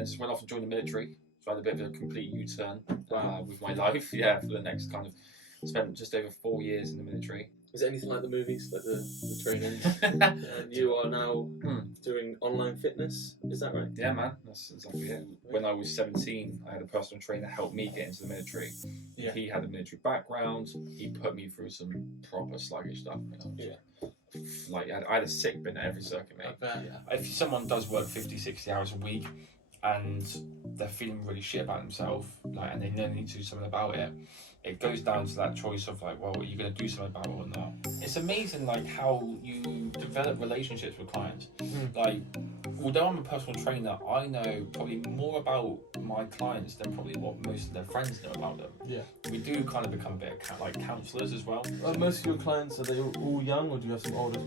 then just went off and joined the military. So I had a bit of a complete U-turn Wow. with my life. Yeah, for the next kind of spent just over 4 years in the military. Is it anything like the movies, like the trainings? And you are now doing online fitness, is that right? Yeah, man, that's exactly it. When I was 17, I had a personal trainer help me get into the military. Yeah. He had a military background. He put me through some proper sluggish stuff. Like I had a sick bin at every circuit, mate. I bet, yeah. If someone does work 50, 60 hours a week and they're feeling really shit about themselves, like, and they know they need to do something about it, it goes down to that choice of like, well, are you going to do something about it or not? It's amazing, like, how you develop relationships with clients. Like, although I'm a personal trainer, I know probably more about my clients than probably what most of their friends know about them. Yeah. We do kind of become a bit of like counsellors as well. Most of your clients, are they all young, or do you have some older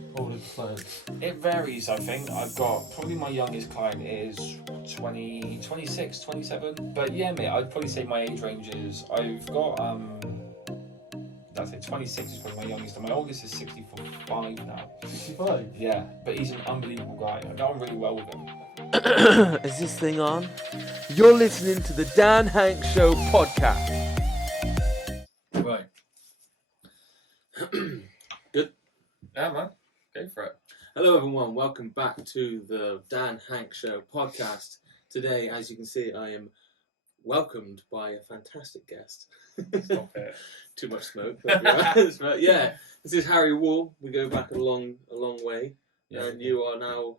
clients? It varies, I think. I've got, probably my youngest client is 20, 26, 27. But yeah, mate, I'd probably say my age range is, I've got, that's it, 26 is probably my youngest, and my oldest is 65 now. 65? Yeah, but he's an unbelievable guy. I get on really well with him. Is this thing on? You're listening to the Dan Hanks Show podcast. Right. Good. Yeah, man, go for it. Hello, everyone. Welcome back to the Dan Hanks Show podcast. Today, as you can see, I am welcomed by a fantastic guest. Stop it. Too much smoke. But yeah, this is Harry Wall. We go back a long way. Yeah. And you are now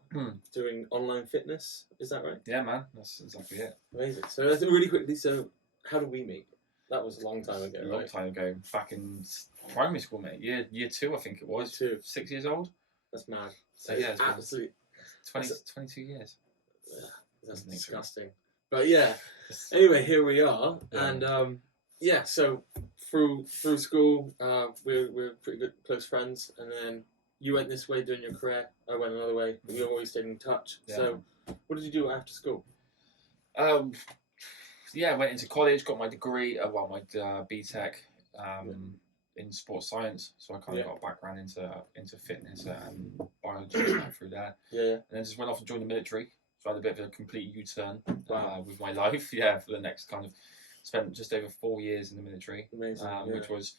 doing online fitness. Is that right? Yeah, man, that's exactly it. Amazing. So let's really quickly. So how did we meet? That was a long time ago. A long time ago, back in primary school, mate. Year 2, I think it was. 2. 6 years old. That's mad. So yeah, it's been absolutely 22 years. That's disgusting. But yeah. Anyway, here we are, and so through school, we're pretty good close friends, and then you went this way doing your career, I went another way. We always stayed in touch. Yeah. So, what did you do after school? Yeah, I went into college, got my degree, my BTEC in sports science. So I kind of got a background into fitness and biology through there. Yeah. And then just went off and joined the military. So I had a bit of a complete U-turn with my life. Yeah, for the next kind of spent just over 4 years in the military. Amazing. Which was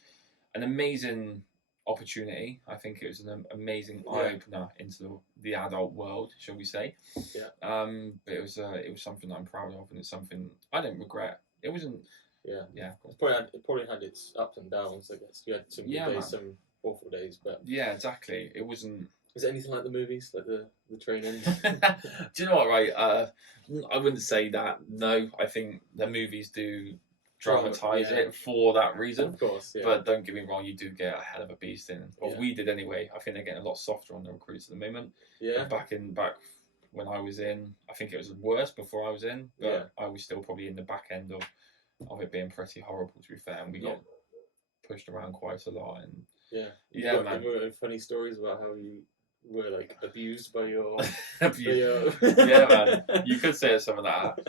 an amazing opportunity. I think it was an amazing eye-opener into the adult world, shall we say. Yeah. But it was something that I'm proud of, and it's something I don't regret. It wasn't. Yeah. Yeah. It probably had its ups and downs, I guess. You had some good days, man. some awful days, but yeah, exactly. It wasn't. Is it anything like the movies, like the training? Do you know what? Right. I wouldn't say that. No, I think the movies do dramatize it for that reason. Of course, yeah. But don't get me wrong, you do get a hell of a beast in. Well, Yeah. we did anyway. I think they're getting a lot softer on the recruits at the moment. Yeah. Back when I was in, I think it was worse before I was in, but I was still probably in the back end of it being pretty horrible, to be fair. And we got pushed around quite a lot. And yeah, man. There were funny stories about how you were like abused by your. Yeah, man. You could say some of that.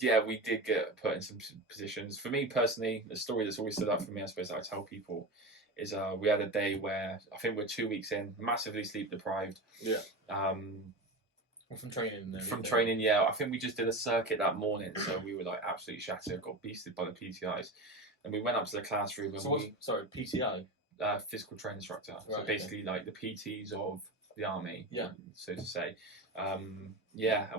Yeah, we did get put in some positions. For me personally, the story that's always stood up for me, I suppose, that I tell people, is we had a day where I think we're 2 weeks in, massively sleep deprived. Yeah. From training. I think we just did a circuit that morning, so we were like absolutely shattered, got beasted by the PTIs, and we went up to the classroom. And PTI? Physical training instructor. Right, so basically, like the PTs of the army, Yeah. so to say. And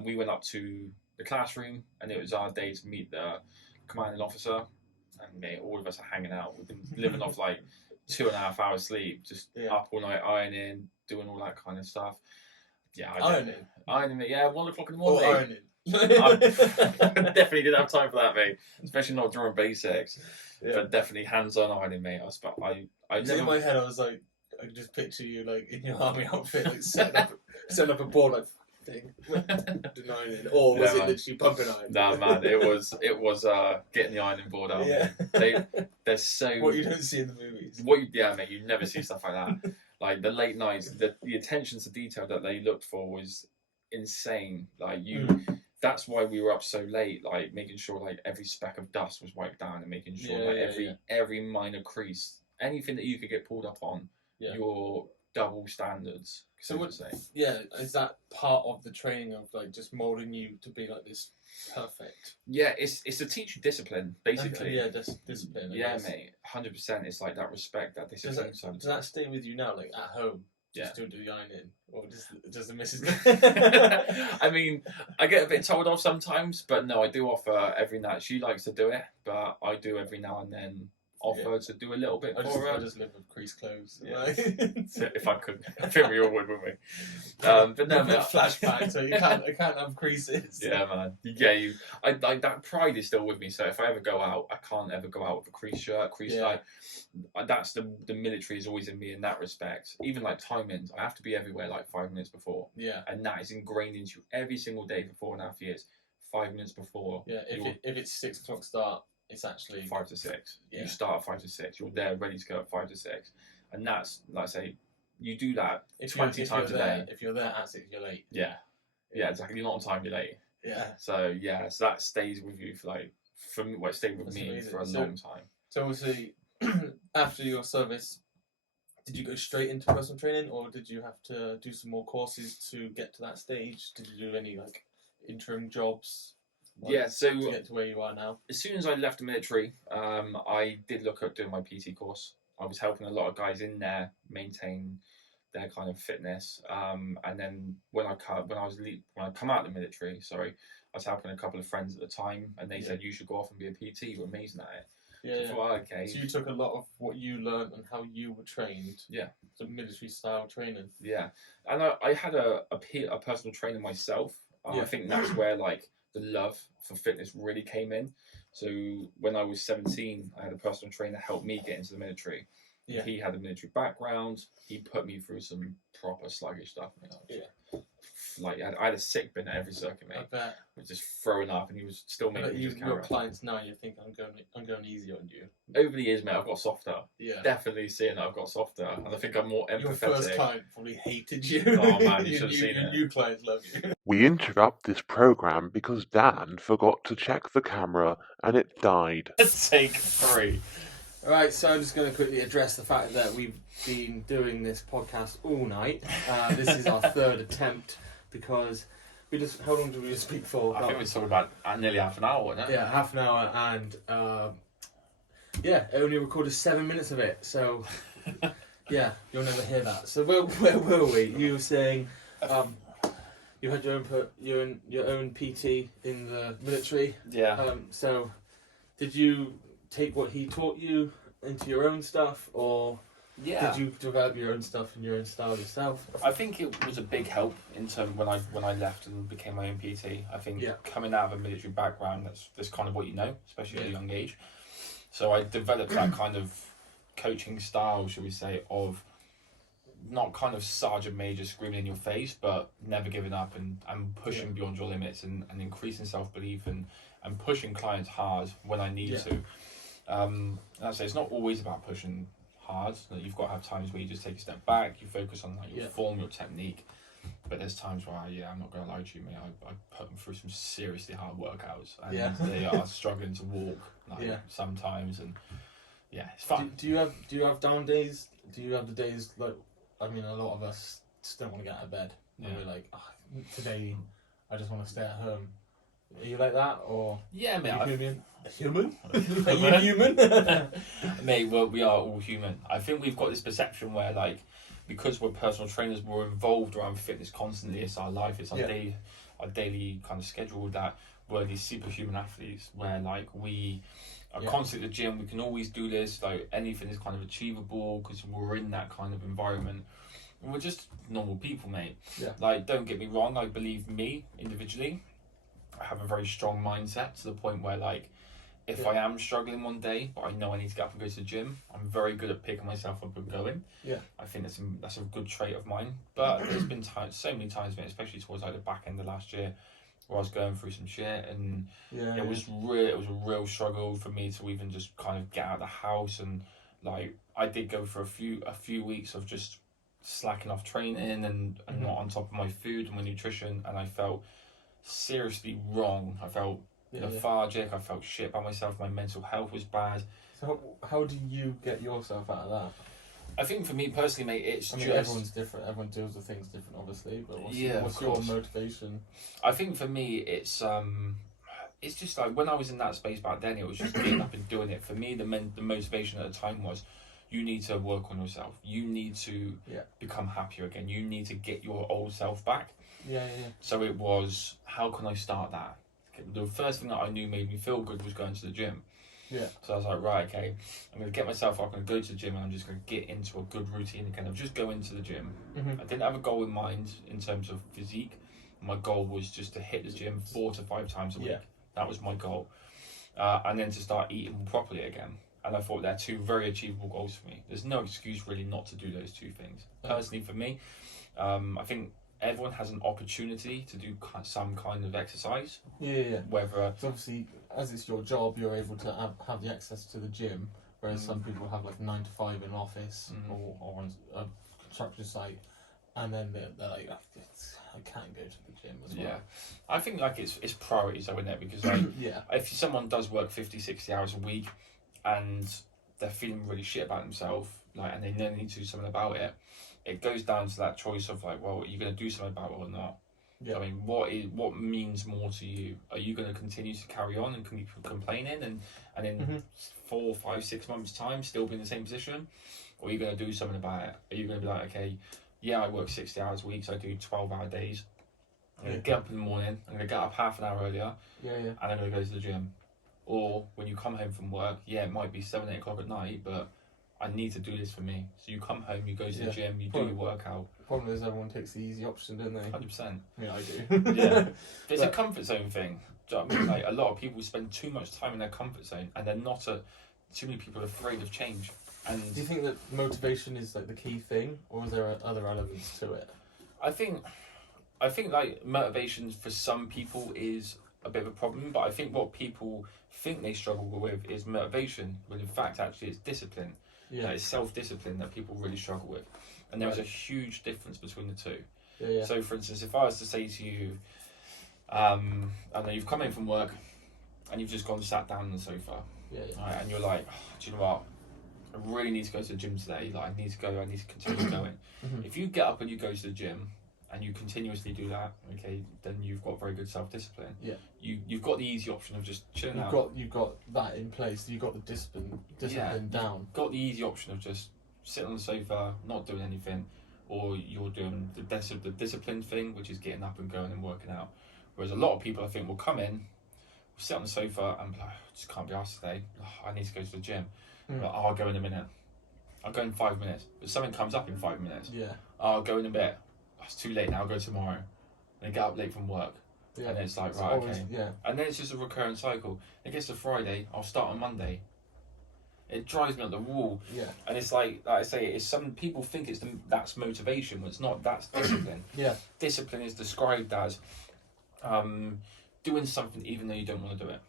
we went up to the classroom, and it was our day to meet the commanding officer, and mate, all of us are hanging out. We've been living off like 2.5 hours sleep, just up all night ironing, doing all that kind of stuff. Yeah, ironing it. Yeah, 1 o'clock in the morning. Ironing. I definitely didn't have time for that, mate. Especially not during basics. Yeah. But definitely hands-on ironing, mate. I never... In my head, I was like, I could just picture you like in your army outfit, like setting up a board, like thing, denying it, or was it literally pumping iron? Nah, man, it was getting the ironing board out. Yeah. They're so what you don't see in the movies. Mate, you never see stuff like that. Like the late nights, the attention to detail that they looked for was insane. Like that's why we were up so late, like making sure like every speck of dust was wiped down, and making sure every minor crease, anything that you could get pulled up on, your double standards. So So what- to say. Yeah, is that part of the training of like just molding you to be like this perfect? Yeah, it's to teach you discipline, basically. Yeah, discipline. I Yeah, guess. mate, 100%. It's like that respect, that Does discipline. that, does that stay with you now, like at home? Do you Yeah. still do the ironing, or does the missus? I mean, I get a bit told off sometimes, but no, I do offer every night. She likes to do it, but I do every now and then offer to do a little bit I for her. just live with creased clothes. Yeah. Like, So if I could, I think we all would, wouldn't we? But no, man. flashback, so I can't have creases. Yeah, man. Yeah, I like that pride is still with me. So if I ever go out, I can't ever go out with a crease shirt, crease tie. That's the military is always in me in that respect. Even like timings, I have to be everywhere like 5 minutes before, Yeah. and that is ingrained into you every single day for 4.5 years. 5 minutes before. Yeah. If it's 6 o'clock start, it's actually 5 to 6. Yeah. You start at 5 to 6. You're there ready to go at 5 to 6, and that's like I say, you do that 20 times a day. If you're there at 6, you're late. Yeah, exactly. You're not on time, you're late. Yeah. So yeah, so that stays with you for like, for me, well, it stayed with That's me amazing. for a So- long time. So obviously, after your service, did you go straight into personal training, or did you have to do some more courses to get to that stage? Did you do any like interim jobs? Yeah, so to get to where you are now. as soon as I left the military, I did look at doing my PT course. I was helping a lot of guys in there maintain their kind of fitness. And then when I come out of the military, sorry, I was helping a couple of friends at the time, and they said you should go off and be a PT. You're amazing at it. Yeah. So I thought, okay. So you took a lot of what you learned and how you were trained. Yeah. The military style training. Yeah, and I had a personal trainer myself. Yeah. I think that's where like the love for fitness really came in. So when I was 17, I had a personal trainer help me get into the military. Yeah. He had a military background. He put me through some proper sluggish stuff. Like I had a sick bin at every circuit, I mate. bet. I was just throwing up, and he was still I making bet me just your carry on. clients now, you think I'm going easy on you. Over the years, mate, I've got softer. Yeah. Definitely seeing that I've got softer, and I think I'm more empathetic. Your first client probably hated you. Oh, man, you Your should've new- seen your it. new clients love you. We interrupt this program because Dan forgot to check the camera and it died. Take 3. Right, so I'm just going to quickly address the fact that we've been doing this podcast all night. This is our third attempt because we just. How long did we just speak for? I think we talked about nearly half an hour, wasn't it? Yeah, half an hour, and yeah, it only recorded 7 minutes of it. So yeah, you'll never hear that. So where were we? You were saying you had your own PT in the military. Yeah. So did you take what he taught you into your own stuff, or Yeah. did you develop your own stuff and your own style yourself? I think it was a big help in terms when I left and became my own PT. I think Yeah. coming out of a military background, that's kind of what you know, especially at a Yeah. young age. So I developed that kind of coaching style, shall we say, of not kind of sergeant major screaming in your face, but never giving up and pushing beyond your limits and increasing self-belief and pushing clients hard when I need to. And I say it's not always about pushing hard. Like, you've got to have times where you just take a step back, you focus on like your form, your technique. But there's times where I'm not going to lie to you, mate. I put them through some seriously hard workouts, and they are struggling to walk sometimes, and it's fun. Do you have down days? Do you have the days like? I mean, a lot of us just don't want to get out of bed. And we're like, today I just want to stay at home. Are you like that, or Yeah, mate. are you human? Are you human? Mate, well, we are all human. I think we've got this perception where, like, because we're personal trainers, we're involved around fitness constantly. It's our life. It's our daily kind of schedule. That we're these superhuman athletes, where like we are constantly at the gym. We can always do this. Like anything is kind of achievable because we're in that kind of environment. And we're just normal people, mate. Yeah. Like, don't get me wrong. I believe me individually, I have a very strong mindset to the point where, like, if I am struggling one day, but I know I need to get up and go to the gym, I'm very good at picking myself up and going. Yeah. I think that's a good trait of mine. But there's been so many times, mate, especially towards like the back end of last year, where I was going through some shit, and it was a real struggle for me to even just kind of get out of the house. And like I did go for a few weeks of just slacking off training and not on top of my food and my nutrition, and I felt seriously wrong. I felt lethargic. I felt shit by myself. My mental health was bad. So how do you get yourself out of that? I think for me personally, mate, it's I mean, just. everyone's different. Everyone deals with things different, obviously. But Yeah, of what's your course. motivation? I think for me, it's just like when I was in that space back then, it was just getting up and doing it. For me, the motivation at the time was, you need to work on yourself. You need to Yeah. become happier again. You need to get your old self back. Yeah. So it was, how can I start that? The first thing that I knew made me feel good was going to the gym. Yeah. So I was like, right, okay, I'm going to get myself up, I'm going to go to the gym, and I'm just going to get into a good routine again of just going to the gym. Mm-hmm. I didn't have a goal in mind in terms of physique. My goal was just to hit the gym 4 to 5 times a week. Yeah. That was my goal. And then to start eating properly again. And I thought they're 2 very achievable goals for me. There's no excuse really not to do those 2 things. Personally, for me, I think everyone has an opportunity to do some kind of exercise. Yeah. Whether So obviously, as it's your job, you're able to have the access to the gym, whereas some people have like 9 to 5 in an office or on a construction site, and then they're like, I can't go to the gym as well. yeah, I think like it's priorities, though, isn't it? Because like Yeah. if someone does work 50, 60 hours a week and they're feeling really shit about themselves, like, and they know they need to do something about it, it goes down to that choice of like, well, are you going to do something about it or not? Yeah. I mean, what means more to you? Are you going to continue to carry on and keep complaining and in 4, 5, 6 months' time still be in the same position, or are you going to do something about it? Are you going to be like, okay, yeah, I work 60 hours a week, so I do 12-hour days. I'm going to get up in the morning. I'm going to get up half an hour earlier, Yeah. and I'm going to go to the gym. Or when you come home from work, yeah, it might be 7, 8 o'clock at night, but I need to do this for me. So you come home, you go to the gym, you do your workout. The problem is everyone takes the easy option, don't they? 100%. I mean, I do. Yeah. It's a comfort zone thing. Do you know what I mean? Like, a lot of people spend too much time in their comfort zone, and they're not too many people are afraid of change. And Do you think that motivation is like the key thing, or is there other elements to it? I think like motivation for some people is a bit of a problem, but I think what people think they struggle with is motivation, when in fact actually it's discipline. Yeah. It's self-discipline that people really struggle with, and there is a huge difference between the two. Yeah. So, for instance, if I was to say to you, I know you've come in from work, and you've just gone and sat down on the sofa, Yeah. right, and you're like, oh, do you know what? I really need to go to the gym today. Like, I need to go. I need to continue going. If you get up and you go to the gym, and you continuously do that, okay, then you've got very good self-discipline. Yeah. You've got the easy option of just chilling out. You've got that in place. You've got the discipline down. Got the easy option of just sitting on the sofa, not doing anything, or you're doing the discipline thing, which is getting up and going and working out. Whereas a lot of people, I think, will come in, will sit on the sofa and be like, I just can't be asked today. Oh, I need to go to the gym. Like, oh, I'll go in a minute. I'll go in 5 minutes. But something comes up in 5 minutes. Yeah. Oh, I'll go in a bit. Oh, it's too late now. I'll go tomorrow. And they get up late from work. Yeah. And then it's like, It's right, always- okay. Yeah. And then it's just a recurring cycle. It gets to Friday, I'll start on Monday. It drives me up the wall. Yeah. And it's like I say, it's some people think that's motivation, but it's not. That's discipline. Yeah. Discipline is described as doing something even though you don't want to do it.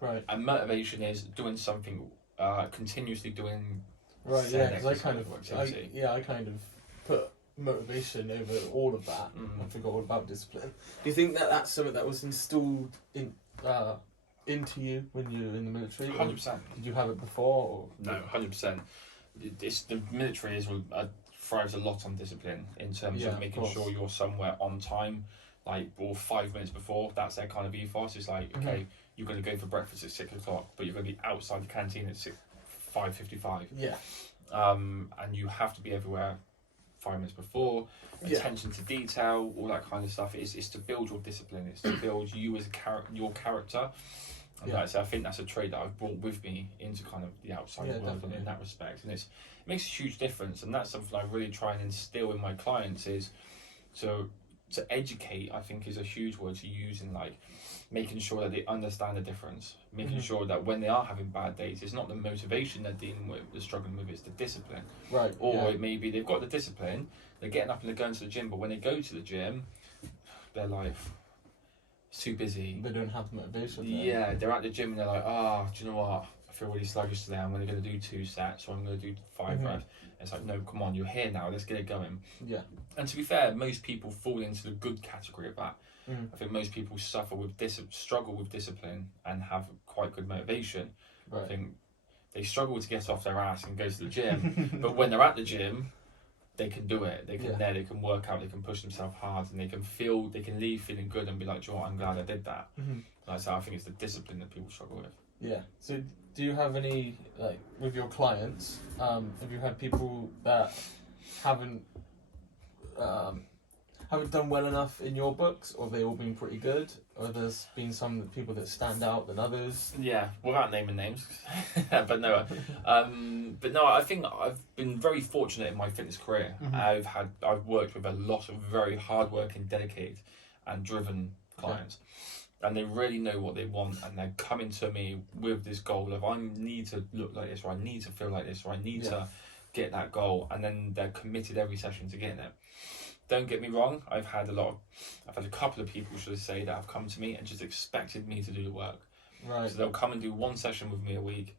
Right. And motivation is doing something, continuously doing. Right. said Yeah. Because I exercise or kind of put motivation over all of that. Mhm. I forgot all about discipline. Do you think that that's something that was installed into you when you were in the military? or 100%. Did you have it before? Or? No, 100%. The military thrives a lot on discipline in terms Yeah, of of making course. sure you're somewhere on time, like, or 5 minutes before. That's their kind of ethos. It's like, okay, you're going to go for breakfast at 6 o'clock, but you're going to be outside the canteen at 5:55. Yeah. And you have to be everywhere 5 minutes before. Yeah. Attention to detail, all that kind of stuff. It's to build your discipline. It's to build you as your character. And Yeah. like I say, I think that's a trait that I've brought with me into kind of the outside Yeah, world definitely. in that respect. And it makes a huge difference. And that's something I really try and instill in my clients is to educate, I think, is a huge word to use in like making sure that they understand the difference. Making sure that when they are having bad days, it's not the motivation they're dealing with, they're struggling with, it's the discipline. Right. Or yeah. it may be they've got the discipline, they're getting up and they're going to the gym, but when they go to the gym, they're like, it's too busy. They don't have the motivation. Then. Yeah, they're at the gym and they're like, do you know what? I feel really sluggish today. I'm only going to do 2 sets, or I'm going to do 5 reps. It's like, no, come on, you're here now. Let's get it going. Yeah. And to be fair, most people fall into the good category of that. Mm. I think most people struggle with discipline and have quite good motivation. Right. I think they struggle to get off their ass and go to the gym. But when they're at the gym, they can do it. They can they can work out. They can push themselves hard, and they can leave feeling good and be like, "Do you know what? I'm glad I did that." Like, so I think it's the discipline that people struggle with. Yeah. So, do you have any, like, with your clients? Have you had people that haven't done well enough in your books, or have they all been pretty good? Or there's been some people that stand out than others? Yeah, without naming names, but no, I think I've been very fortunate in my fitness career. I've worked with a lot of very hardworking, dedicated, and driven clients. And they really know what they want, and they're coming to me with this goal of, I need to look like this, or I need to feel like this, or I need to get that goal, and then they're committed every session to getting it. Don't get me wrong, I've had a couple of people, should I say, that have come to me and just expected me to do the work. Right. So they'll come and do one session with me a week.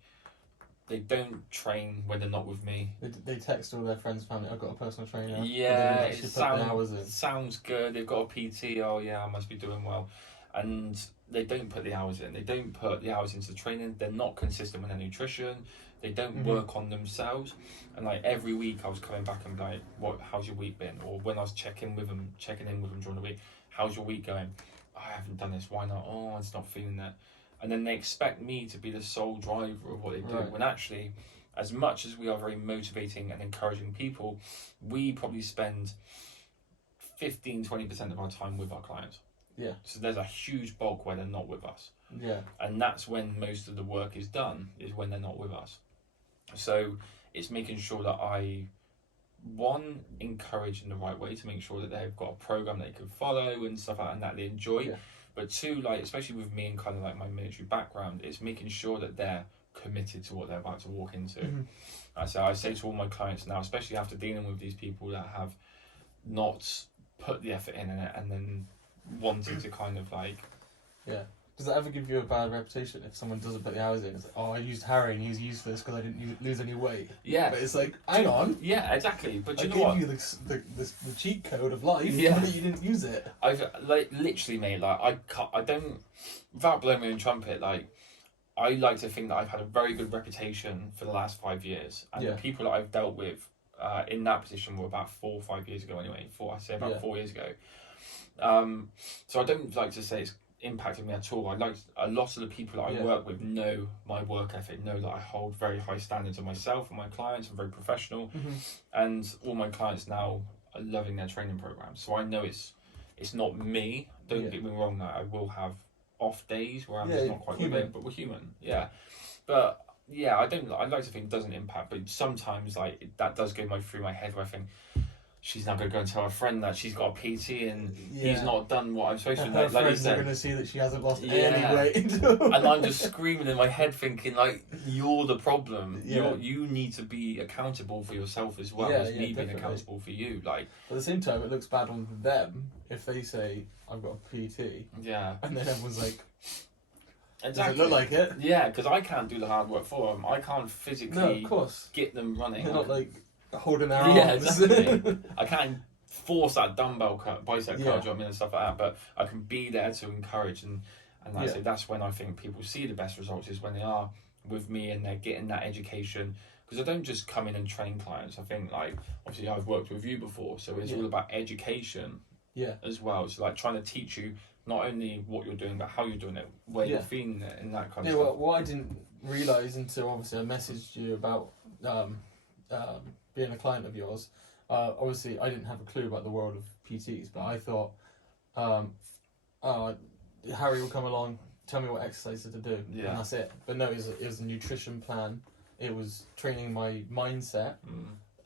They don't train when they're not with me. They text all their friends, family, I've got a personal trainer. Yeah, it sounds good. They've got a PT. Oh yeah, I must be doing well. And they don't put the hours in. They don't put the hours into the training. They're not consistent with their nutrition. They don't work on themselves. And like every week, I was coming back and like, how's your week been? Or when I was checking in with them during the week, how's your week going? Oh, I haven't done this. Why not? Oh, I'm just not feeling that. And then they expect me to be the sole driver of what they do. When actually, as much as we are very motivating and encouraging people, we probably spend 15-20% of our time with our clients. Yeah. So there's a huge bulk where they're not with us. Yeah. And that's when most of the work is done, is when they're not with us. So it's making sure that I, one, encourage in the right way to make sure that they've got a program they can follow and stuff like that, and that they enjoy. Yeah. But two, like, especially with me and kind of like my military background, it's making sure that they're committed to what they're about to walk into. So I say to all my clients now, especially after dealing with these people that have not put the effort in it and then wanting to kind of like... Yeah. Does that ever give you a bad reputation if someone doesn't put the hours in? It's like, oh, I used Harry and he's used this because I didn't lose any weight. Yeah. But it's like, hang on. Yeah, exactly. But you know what? I gave you the cheat code of life, but you didn't use it. I've, like, literally, mate, like, I don't... Without blowing my own trumpet, like, I like to think that I've had a very good reputation for the last 5 years. And the people that I've dealt with in that position were about 4 or 5 years ago anyway. 4 years ago. So I don't like to say it's impacted me at all. I like a lot of the people that I work with know my work ethic, know that I hold very high standards of myself and my clients. I'm very professional, and all my clients now are loving their training programs. So I know it's not me. Don't get me wrong. That I will have off days where I'm just not quite with it, but we're human. Yeah, but yeah, I like to think it doesn't impact, but sometimes like that does go through my head where I think, she's now going to go and tell her friend that she's got a PT and he's not done what I'm supposed to. Her friends are going to see that she hasn't lost any weight. And I'm just screaming in my head thinking, like, you're the problem. Yeah. You need to be accountable for yourself as well as me being accountable for you. Like, but at the same time, it looks bad on them if they say, I've got a PT. Yeah. And then everyone's like, exactly. Does it look like it? Yeah, because I can't do the hard work for them. I can't physically get them running. They're not like holding their arms. Yeah, exactly. I can't force that dumbbell bicep curl, do you know what I mean, and stuff like that, but I can be there to encourage, and like I say, that's when I think people see the best results, is when they are with me and they're getting that education. Because I don't just come in and train clients. I think, like, obviously I've worked with you before, so it's all about education as well. So like trying to teach you not only what you're doing, but how you're doing it, where you're feeling it, and that kind of stuff. Well, what I didn't realise until obviously I messaged you about being a client of yours, obviously I didn't have a clue about the world of PTs, but I thought Harry will come along, tell me what exercises to do, and that's it. But no, it was a nutrition plan, it was training my mindset,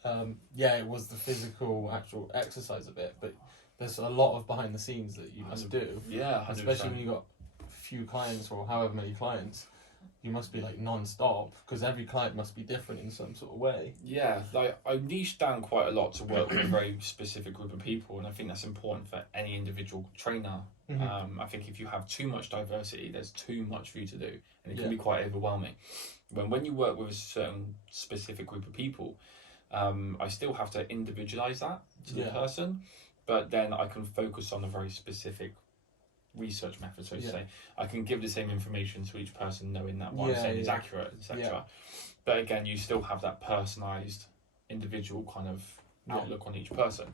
it was the physical actual exercise a bit, but there's a lot of behind the scenes that you must do. Yeah, 100%. Especially when you've got a few clients or however many clients. You must be like non-stop, because every client must be different in some sort of way. Yeah, like I niche down quite a lot to work with a very specific group of people, and I think that's important for any individual trainer. I think if you have too much diversity, there's too much for you to do, and it can be quite overwhelming. When you work with a certain specific group of people, I still have to individualize that to the person, but then I can focus on a very specific research method, so to Yeah. say. I can give the same information to each person, knowing that what I'm Yeah, saying is yeah. accurate, etc. Yeah. But again, you still have that personalised, individual kind of Yeah. outlook on each person.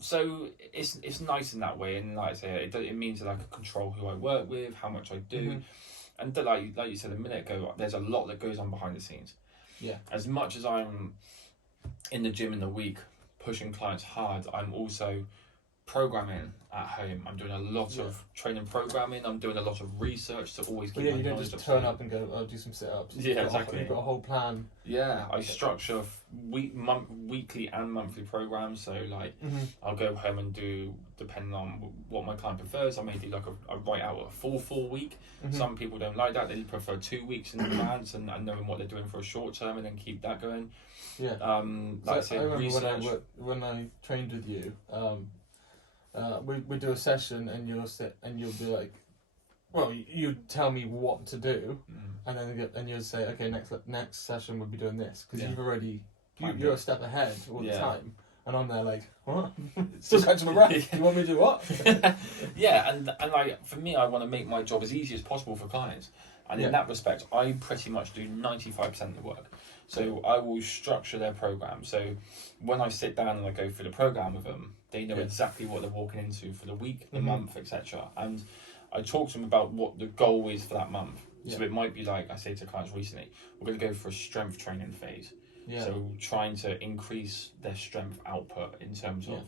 So it's nice in that way, and like I say, it means that I can control who I work with, how much I do, Mhm. and like you said a minute ago, there's a lot that goes on behind the scenes. Yeah. As much as I'm in the gym in the week pushing clients hard, I'm also programming at home. I'm doing a lot Yeah. of training programming. I'm doing a lot of research to always But keep yeah, my you don't knowledge just up to turn date. up and go, "Oh, do some sit-ups." Yeah, You've got exactly. You've got a whole plan. Yeah, I structure weekly and monthly programs. So like, I'll go home and do, depending on what my client prefers, I may do like a write out a full week. Mhm. Some people don't like that; they prefer 2 weeks in advance and knowing what they're doing for a short term and then keep that going. Yeah. Like I So say, I remember research. when I trained with you, we do a session and you'll be like, well, you tell me what to do, and then you'll say, okay, next session we'll be doing this, because Yeah. you've already Planned you're it. a step ahead all the Yeah. time, and I'm there like, what? Still catching my breath. You want me to do what? Yeah, and like for me, I want to make my job as easy as possible for clients, and Yeah. in that respect, I pretty much do 95% of the work. So I will structure their program. So when I sit down and I go through the program with them, they know Yeah. exactly what they're walking into for the week, the Mhm. month, etc. And I talk to them about what the goal is for that month. So Yeah. it might be like I say to clients recently, we're going to go for a strength training phase. Yeah. So trying to increase their strength output in terms of Yeah.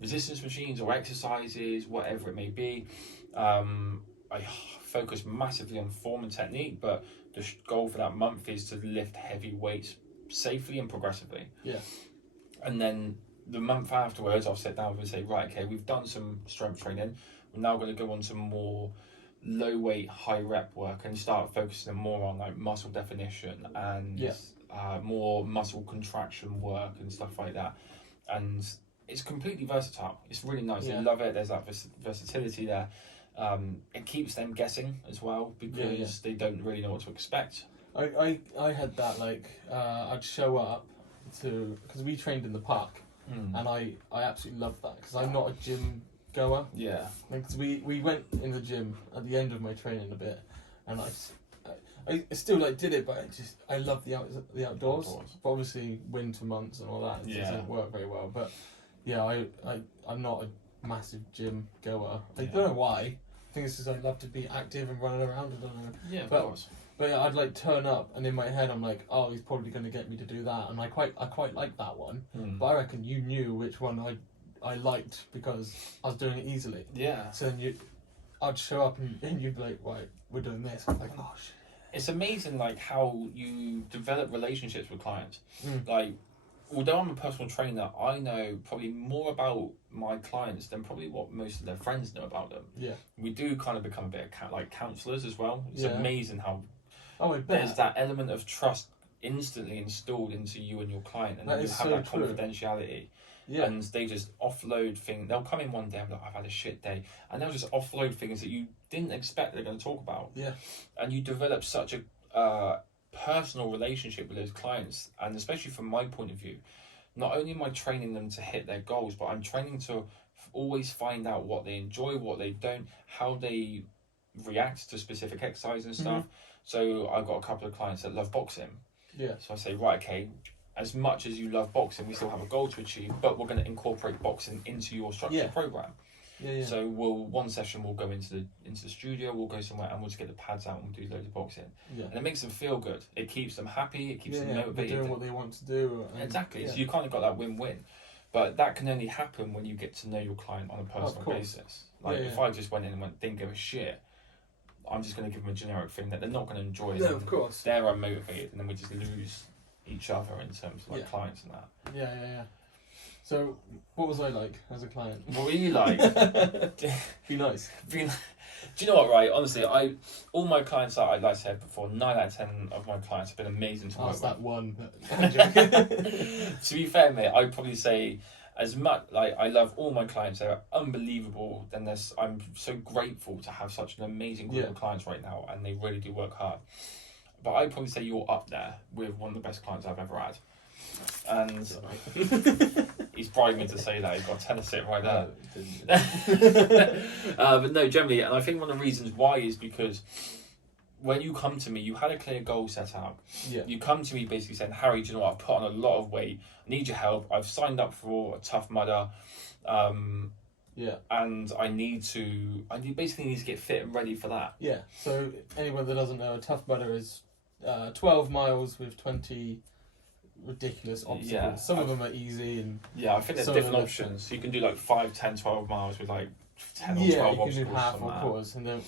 resistance machines or exercises, whatever it may be. I focus massively on form and technique, but the goal for that month is to lift heavy weights safely and progressively. Yeah. And then the month afterwards, I'll sit down and say, right, okay, we've done some strength training. We're now going to go on to more low weight, high rep work and start focusing more on like muscle definition and Yeah. more muscle contraction work and stuff like that. And it's completely versatile. It's really nice. Yeah. They love it. There's that versatility there. It keeps them guessing as well because they don't really know what to expect. I had that like I'd show up to, because we trained in the park, and I absolutely loved that because I'm not a gym goer. Yeah. Because we went in the gym at the end of my training a bit, and I still like did it, but I love the outdoors. But obviously winter months and all that, it doesn't work very well. But yeah, I'm not a massive gym goer. I don't know why. I think it's just I love to be active and running around. I don't know. Yeah, of But- course. But yeah, I'd like turn up, and in my head I'm like, oh, he's probably going to get me to do that, and I quite like that one. But I reckon you knew which one I liked because I was doing it easily. Yeah. So then I'd show up and you'd be like, right, we're doing this. I'm like, oh shit. It's amazing like how you develop relationships with clients. Mm. Like, although I'm a personal trainer, I know probably more about my clients than probably what most of their friends know about them. Yeah. We do kind of become a bit of like counsellors as well. It's Yeah. amazing how Oh, I there's bet. that element of trust instantly installed into you and your client, and That you is have so that true. confidentiality. Yeah. And they just offload things. They'll come in one day and be like, I've had a shit day, and they'll just offload things that you didn't expect they're going to talk about. Yeah. And you develop such a personal relationship with those clients, and especially from my point of view, not only am I training them to hit their goals, but I'm training to always find out what they enjoy, what they don't, how they react to specific exercises and stuff. So I've got a couple of clients that love boxing. Yeah. So I say, right, okay, as much as you love boxing, we still have a goal to achieve, but we're going to incorporate boxing into your structured program. Yeah. So one session we'll go into the studio, we'll go somewhere and we'll just get the pads out and we'll do loads of boxing. Yeah. And it makes them feel good. It keeps them happy, it keeps them They're motivated. doing what they want to do. And, Exactly. So you kind of got that win-win. But that can only happen when you get to know your client on a personal basis. Like if I just went in and didn't give a shit, I'm just going to give them a generic thing that they're not going to enjoy. No, of course. They're unmotivated, and then we just lose each other in terms of like clients and that. Yeah. So, what was I like as a client? What were you like? Be nice. Do you know what, right? Honestly, all my clients, like I said before, 9 out of 10 of my clients have been amazing to work with. That one. To be fair, mate, I'd probably say as much, like, I love all my clients. They're unbelievable. I'm so grateful to have such an amazing group of clients right now, and they really do work hard. But I'd probably say you're up there with one of the best clients I've ever had. And He's bribed me to say that. He's got a tennis sit right there. Didn't- But no, generally, and I think one of the reasons why is because when you come to me, you had a clear goal set out. Yeah. You come to me basically saying, Harry, do you know what? I've put on a lot of weight. I need your help. I've signed up for a Tough Mudder. Yeah. And I basically need to get fit and ready for that. Yeah. So anyone that doesn't know, a Tough Mudder is 12 miles with 20 ridiculous obstacles. Yeah. Some of them are easy and Yeah, I think there's So different the- options. You can do like 5, 10, 12 miles with like 10 or 12 you can do obstacles. half or on that. quarters, and then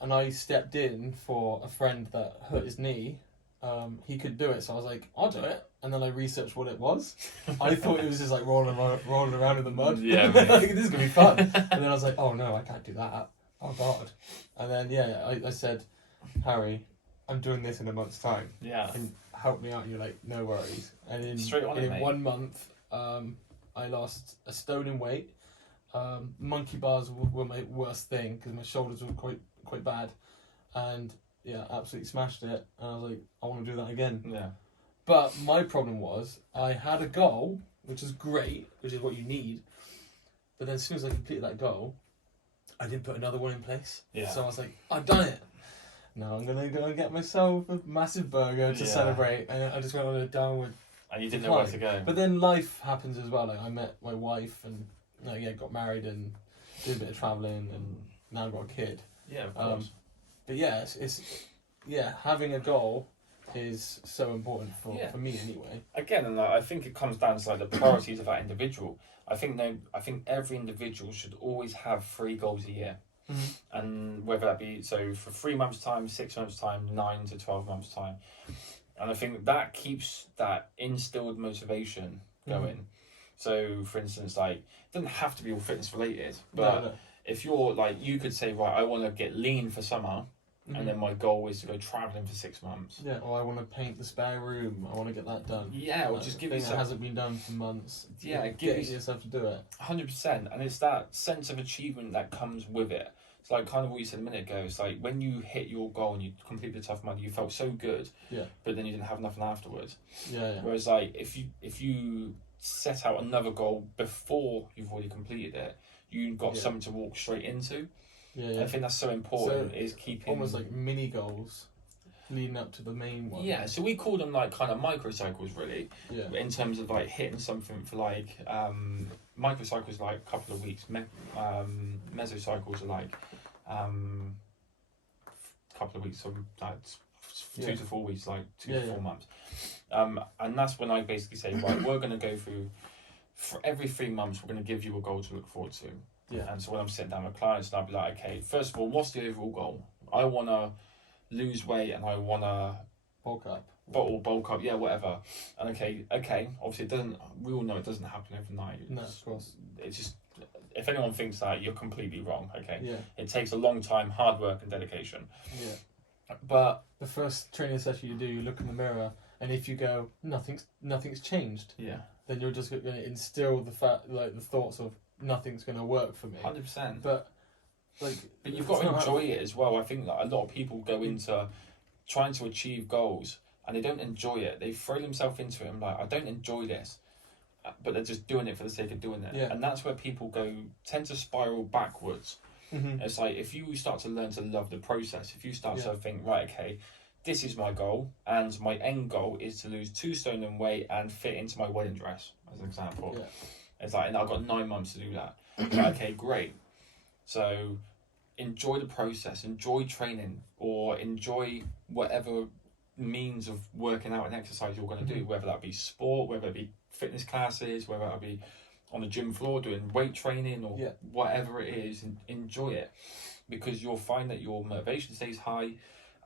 and I stepped in for a friend that hurt his knee. He could do it, so I was like, I'll do it. And then I researched what it was. I thought it was just like rolling around in the mud. Yeah, I think this is gonna be fun. And then I was like, oh no, I can't do that. Oh god. And then I said, Harry, I'm doing this in a month's time. Yeah. Can help me out? And you're like, no worries. And in Straight on it, mate. 1 month, I lost a stone in weight. Monkey bars were my worst thing because my shoulders were quite bad, and yeah, absolutely smashed it. And I was like, I want to do that again. Yeah. But my problem was I had a goal, which is great, which is what you need. But then as soon as I completed that goal, I didn't put another one in place. Yeah. So I was like, I've done it. Now I'm gonna go and get myself a massive burger to Yeah. celebrate, and I just went on a downward. And you didn't know where to go. But then life happens as well. Like I met my wife and got married and did a bit of traveling, and now I've got a kid. Yeah, of course. But yeah, it's having a goal is so important for me anyway. Again, and I think it comes down to like the priorities of that individual. I think every individual should always have 3 goals a year. Mm-hmm. And whether that be so for 3 months time, 6 months time, 9 to 12 months time, and I think that keeps that instilled motivation going. So for instance, like, it doesn't have to be all fitness related, but No. if you're like, you could say, right, I want to get lean for summer, Mhm. and then my goal is to go traveling for 6 months. Yeah, or I want to paint the spare room. I want to get that done. Yeah, or Like, just the give thing that yourself hasn't been done for months. Yeah, give get yourself- yourself to do it. 100%, and it's that sense of achievement that comes with it. It's like kind of what you said a minute ago. It's like when you hit your goal and you completed the Tough Mudder, you felt so good, Yeah. but then you didn't have nothing afterwards. Yeah. Whereas like if you set out another goal before you've already completed it, you've got Yeah. something to walk straight into. Yeah. I think that's so important. So, is keeping Almost like mini goals leading up to the main one. yeah. So we call them like kind of microcycles, really, Yeah. in terms of like hitting something for like microcycles like a couple of weeks. Mesocycles are like couple of weeks, so like 2 to 4 weeks, like 2 to 4 months. And that's when I basically say, right, we're going to go through, for every 3 months, we're going to give you a goal to look forward to. Yeah. And so when I'm sitting down with clients, and I'll be like, okay, first of all, what's the overall goal? I want to lose weight and I want to Bulk up. bulk up, yeah, whatever. And okay, obviously it doesn't, we all know it doesn't happen overnight. No, of course. It's just, if anyone thinks that, you're completely wrong, okay? Yeah. It takes a long time, hard work and dedication. Yeah. But The first training session you do, you look in the mirror, and if you go, nothing's changed, yeah, then you're just going to instill the thoughts of nothing's going to work for me. 100%. But like, But you've it's got to not enjoy it as well. I think that a lot of people go into trying to achieve goals and they don't enjoy it. They throw themselves into it and like, I don't enjoy this. But they're just doing it for the sake of doing it. Yeah. And that's where people tend to spiral backwards. Mhm. It's like if you start to learn to love the process, if you start Yeah. to think, right, okay, this is my goal, and my end goal is to lose 2 stone in weight and fit into my wedding dress, as an example. Yeah. It's like, and I've got 9 months to do that. Like, okay, great. So enjoy the process, enjoy training, or enjoy whatever means of working out and exercise you're going to do, whether that be sport, whether it be fitness classes, whether that be on the gym floor doing weight training or Yeah. whatever it is. Enjoy it, because you'll find that your motivation stays high.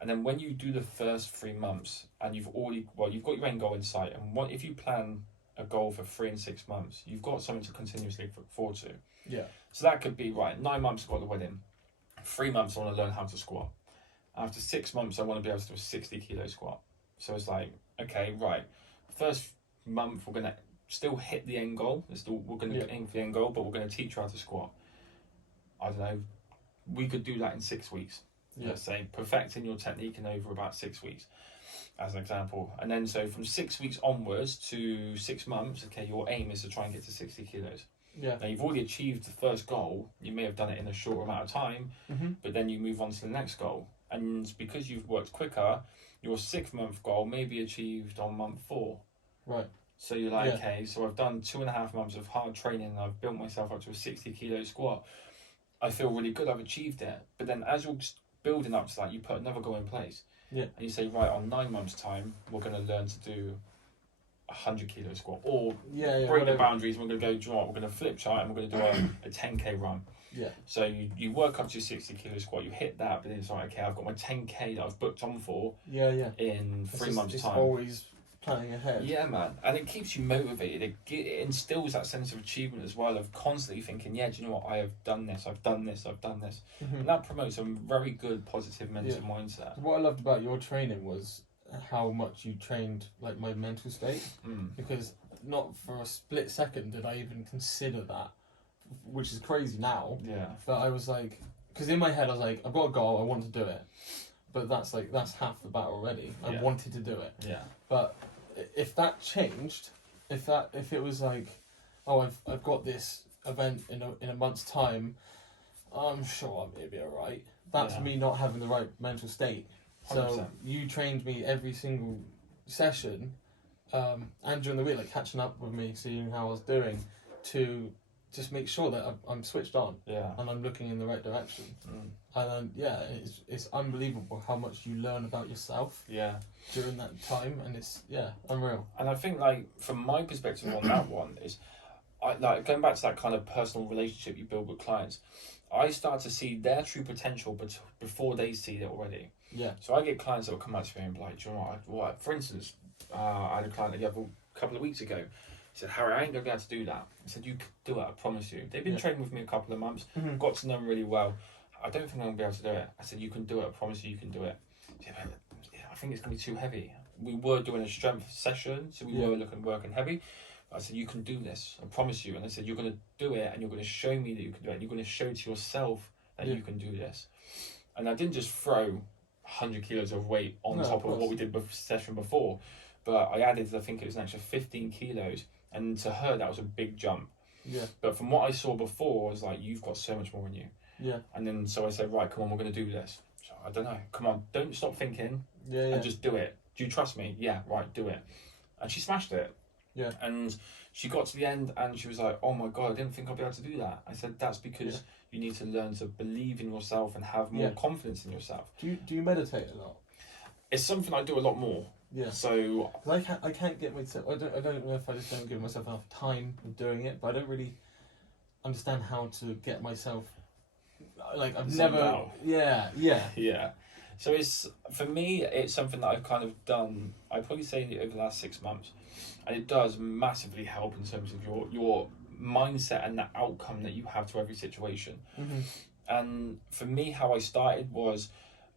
And then when you do the first 3 months and you've got your end goal in sight, and if you plan a goal for 3 and 6 months, you've got something to continuously look forward to. Yeah. So that could be, right, 9 months I've got the wedding, 3 months I want to learn how to squat. After 6 months I want to be able to do a 60 kilo squat. So it's like, okay, right, first month we're going to still hit the end goal. We're going to aim for the end goal, but we're going to teach you how to squat. I don't know, we could do that in 6 weeks. let's say, perfecting your technique in over about 6 weeks, as an example. And then so from 6 weeks onwards to 6 months, okay, your aim is to try and get to 60 kilos. Yeah. Now you've already achieved the first goal. You may have done it in a short amount of time, but then you move on to the next goal. And because you've worked quicker, your 6 month goal may be achieved on month 4. Right. So you're like, okay, so I've done 2.5 months of hard training and I've built myself up to a 60 kilo squat. I feel really good, I've achieved it. But then as you're building up to that, you put another goal in place. Yeah. And you say, right, on 9 months' time, we're going to learn to do 100 kilo squat. Or break the boundaries, we're going to go, do you know what, we're going to flip chart and we're going to do a 10k run. Yeah. So you work up to your 60 kilo squat, you hit that, but then it's like, okay, I've got my 10k that I've booked on for in 3 months' time. It's always planning ahead. Yeah, man. And it keeps you motivated. It instills that sense of achievement as well, of constantly thinking, yeah, do you know what, I have done this, I've done this, I've done this. And that promotes a very good positive mental mindset. What I loved about your training was how much you trained like my mental state, because not for a split second did I even consider that, which is crazy now. Yeah. But I was like, because in my head I was like, I've got a goal, I want to do it. But that's half the battle already. I wanted to do it. Yeah. But if that changed, if it was like, oh, I've got this event in a month's time, I'm sure I'm gonna be alright. That's me not having the right mental state. So 100%. you trained me every single session, and during the week, like catching up with me, seeing how I was doing, to just make sure that I'm switched on, and I'm looking in the right direction. And it's unbelievable how much you learn about yourself during that time, and it's unreal. And I think, like, from my perspective on that one is, like going back to that kind of personal relationship you build with clients, I start to see their true potential before they see it already. Yeah. So I get clients that will come up to me and be like, do you know what? For instance, I had a client a couple of weeks ago. He said, Harry, I ain't going to be able to do that. I said, you can do it, I promise you. They've been training with me a couple of months, got to know them really well. I don't think I'm going to be able to do it. I said, you can do it, I promise you can do it. Yeah, I think it's going to be too heavy. We were doing a strength session, so we were working heavy. I said, you can do this, I promise you. And I said, you're going to do it, and you're going to show me that you can do it. And you're going to show to yourself that you can do this. And I didn't just throw 100 kilos of weight on top of what we did session before, but I added, I think it was an extra 15 kilos. And to her, that was a big jump. Yeah. But from what I saw before, I was like, you've got so much more in you. Yeah. And then so I said, right, come on, we're going to do this. So I don't know, come on, don't stop thinking. And just do it. Do you trust me? Yeah, right, do it. And she smashed it. Yeah. And she got to the end and she was like, oh my God, I didn't think I'd be able to do that. I said, that's because you need to learn to believe in yourself and have more confidence in yourself. Do you meditate a lot? It's something I do a lot more. Yeah. So I can't get myself. I don't know if I just don't give myself enough time of doing it, but I don't really understand how to get myself. Like I've never. Yeah. So for me, it's something that I've kind of done. I'd probably say over the last 6 months, and it does massively help in terms of your mindset and the outcome that you have to every situation. And for me, how I started was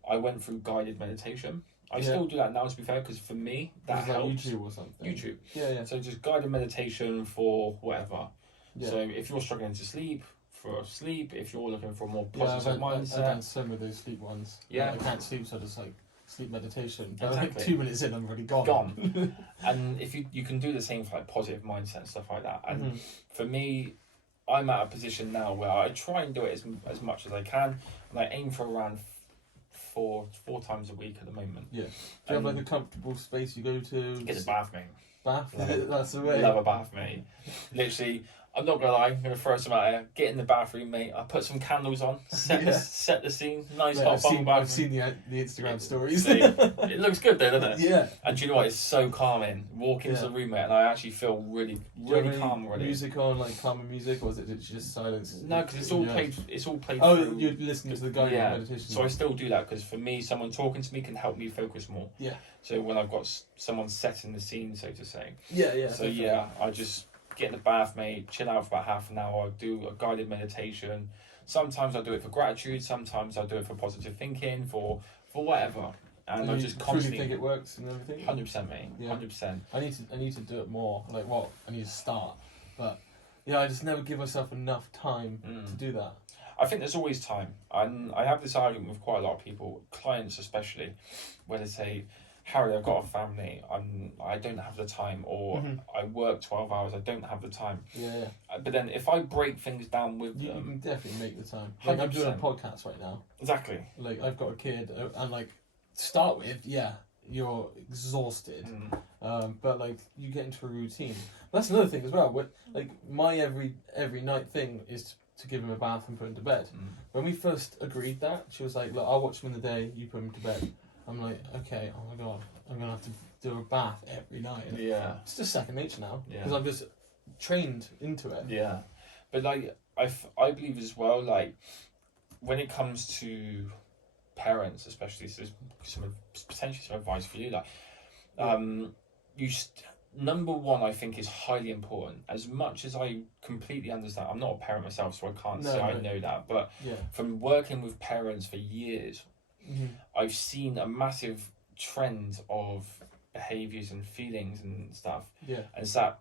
I went through guided meditation. I still do that now, to be fair, because for me that helps. Like YouTube or something. YouTube. Yeah. So just guided meditation for whatever. Yeah. So if you're struggling to sleep, for sleep. If you're looking for a more positive mindset. I've done some of those sleep ones. Yeah. I can't sleep, so I just like sleep meditation. But Exactly. like 2 minutes in, I'm already gone. Gone. And if you can do the same for like positive mindset and stuff like that. And for me, I'm at a position now where I try and do it as much as I can, and I aim for around four times a week at the moment. Yeah. Do you have like a comfortable space you go to? Get a bath, mate. Bath? Love it. That's the way. Love a bath, mate. Literally, I'm not gonna lie, I'm gonna throw some out there. Get in the bathroom, mate. I put some candles on, set the scene. Nice Mate, hot bubble bathroom. I've seen the Instagram stories. See, it looks good though, doesn't it? Yeah. And do you know what? It's so calming. Walk into the room, mate, and I actually feel really, Do you have really any calm already. music on, like calming music, or is it just silence? No, because it's all played. It's all played. Oh, through. you're listening to the guided meditation. So I still do that because for me, someone talking to me can help me focus more. Yeah. So when I've got someone setting the scene, so to say. Yeah. So definitely. I just get in the bath, mate, chill out for about half an hour, do a guided meditation. Sometimes I do it for gratitude, sometimes I do it for positive thinking, for whatever. And I just constantly think it works and everything. 100%, mate. Yeah. 100%. I need to do it more. Like I need to start, but yeah, I just never give myself enough time to do that. I think there's always time, and I have this argument with quite a lot of people, clients especially, where they say, Harry, I've got a family, I don't have the time, or I work 12 hours, I don't have the time. Yeah. But then if I break things down with You them, can definitely make the time. Like, I'm doing a 100%. podcast right now. exactly. Like, I've got a kid, and like, to start with, yeah, you're exhausted. But like, you get into a routine. That's another thing as well. What, like, my every night thing is to give him a bath and put him to bed. When we first agreed that, she was like, look, I'll watch him in the day, you put him to bed. I'm like, okay, oh my god, I'm gonna have to do a bath every night. Yeah. It's just second nature now, Yeah. because I'm just trained into it. Yeah, but like I believe as well, like when it comes to parents, especially, so potentially some advice for you, like number one, I think is highly important. As much as I completely understand, I'm not a parent myself, so I can't say I know that, but from working with parents for years, I've seen a massive trend of behaviours and feelings and stuff. Yeah. And it's that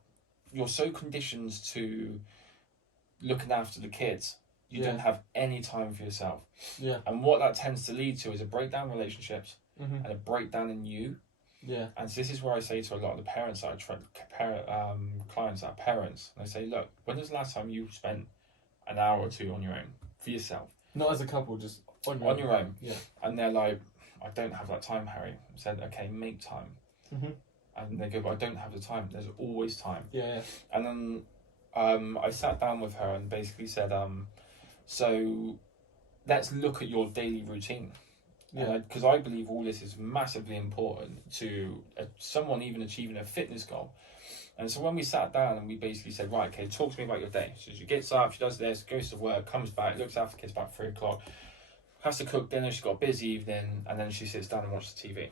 you're so conditioned to looking after the kids, you don't have any time for yourself. Yeah. And what that tends to lead to is a breakdown in relationships Mm-hmm. and a breakdown in you. Yeah. And so this is where I say to a lot of the parents that I try, clients that are parents, and I say, look, when was the last time you spent an hour or two on your own for yourself? Not as a couple, just on your own. Yeah. And they're like, I don't have that time, Harry. I said, okay, make time. And they go, but I don't have the time. There's always time. Yeah. And then I sat down with her and basically said, so let's look at your daily routine. Yeah. Because I believe all this is massively important to someone even achieving a fitness goal. And so when we sat down and we basically said, right, okay, talk to me about your day. So she gets up, she does this, goes to work, comes back, looks after kids about 3 o'clock, has to cook dinner, she's got a busy evening, and then she sits down and watches TV.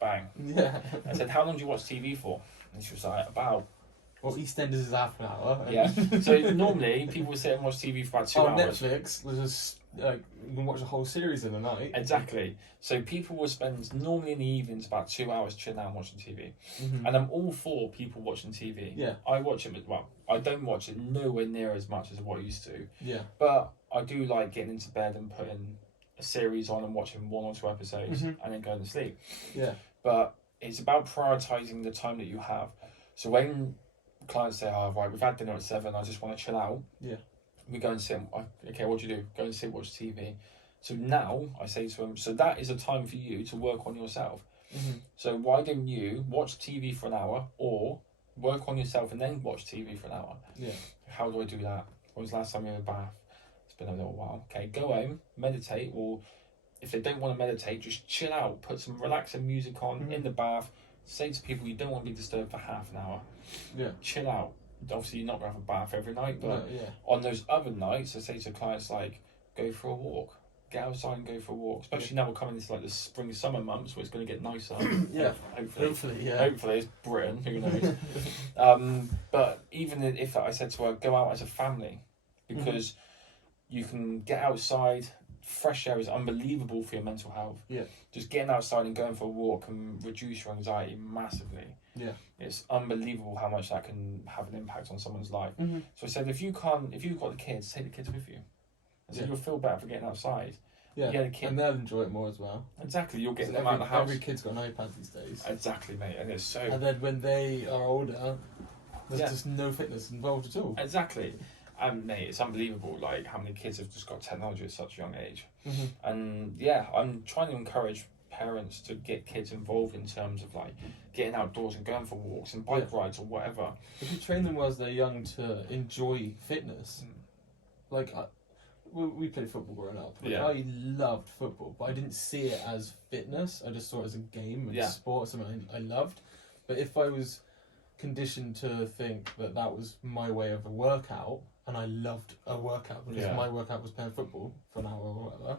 Bang. Yeah. I said, how long do you watch TV for? And she was like, about... Well, EastEnders is half an hour. Yeah. So normally people would sit and watch TV for about 2 on hours. Netflix, there's just you can watch a whole series in a night. Exactly. So people will spend normally in the evenings about 2 hours chilling out and watching TV. Mm-hmm. And I'm all for people watching TV. Yeah. I watch it, well, I don't watch it nowhere near as much as what I used to. Yeah. But I do like getting into bed and putting a series on and watching 1 or 2 episodes and then going to sleep. Yeah. But it's about prioritising the time that you have. So when clients say, oh, right, we've had dinner at 7, I just want to chill out. Yeah. We go and sit, okay, what do you do? Go and sit, watch TV. So now I say to them, so that is a time for you to work on yourself. Mm-hmm. So why don't you watch TV for an hour or work on yourself and then watch TV for an hour? Yeah. How do I do that? When was the last time you had a bath? It's been a little while. Okay, go home, meditate, or if they don't want to meditate, just chill out, put some relaxing music on in the bath. Say to people you don't want to be disturbed for half an hour. Yeah. Chill out. Obviously, you're not going to have a bath every night, but Yeah. on those other nights, I say to clients, like, go for a walk. Get outside and go for a walk. Especially now we're coming into like the spring, summer months where it's going to get nicer. Yeah. Hopefully. Yeah. Hopefully, it's Britain, who knows. But even if I said to her, go out as a family, because you can get outside. Fresh air is unbelievable for your mental health. Yeah. Just getting outside and going for a walk can reduce your anxiety massively. Yeah. It's unbelievable how much that can have an impact on someone's life. Mm-hmm. So I said, if you've got the kids, take the kids with you. I said, you'll feel better for getting outside. Yeah. The kid. And they'll enjoy it more as well. Exactly, you're getting So them out of the house. Every kid's got an iPad these days. Exactly, mate, and it's so... And then when they are older, there's just no fitness involved at all. Exactly. And mate, it's unbelievable, like, how many kids have just got technology at such a young age. Mm-hmm. And yeah, I'm trying to encourage parents to get kids involved in terms of like getting outdoors and going for walks and bike rides or whatever. If you train them whilst they're young to enjoy fitness, like we played football growing up. Like, I loved football, but I didn't see it as fitness. I just saw it as a game and sport, something I loved. But if I was conditioned to think that was my way of a workout, and I loved a workout because my workout was playing football for an hour or whatever,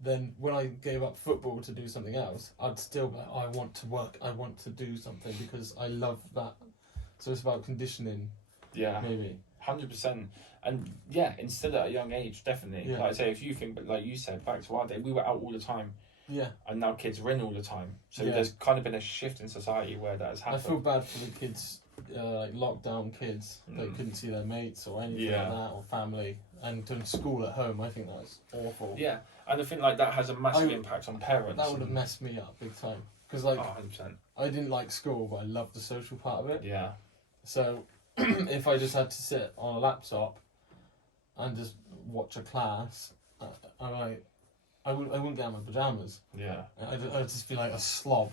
then when I gave up football to do something else, I'd still be like, I want to work, I want to do something because I love that. So it's about conditioning. Yeah. Maybe. 100%. And yeah, instill at a young age, definitely. Yeah. Like I say, if you think, but like you said, back to our day, we were out all the time. Yeah. And now kids are in all the time. So there's kind of been a shift in society where that has happened. I feel bad for the kids, like lockdown kids that couldn't see their mates or anything like that, or family. and doing school at home, I think that's awful. Yeah, and I think like that has a massive I- impact on parents. That would have and- messed me up big time. Because like, 100%. I didn't like school, but I loved the social part of it. Yeah. So if I just had to sit on a laptop and just watch a class, I wouldn't get out of my pajamas. Yeah. I'd just be like a slob.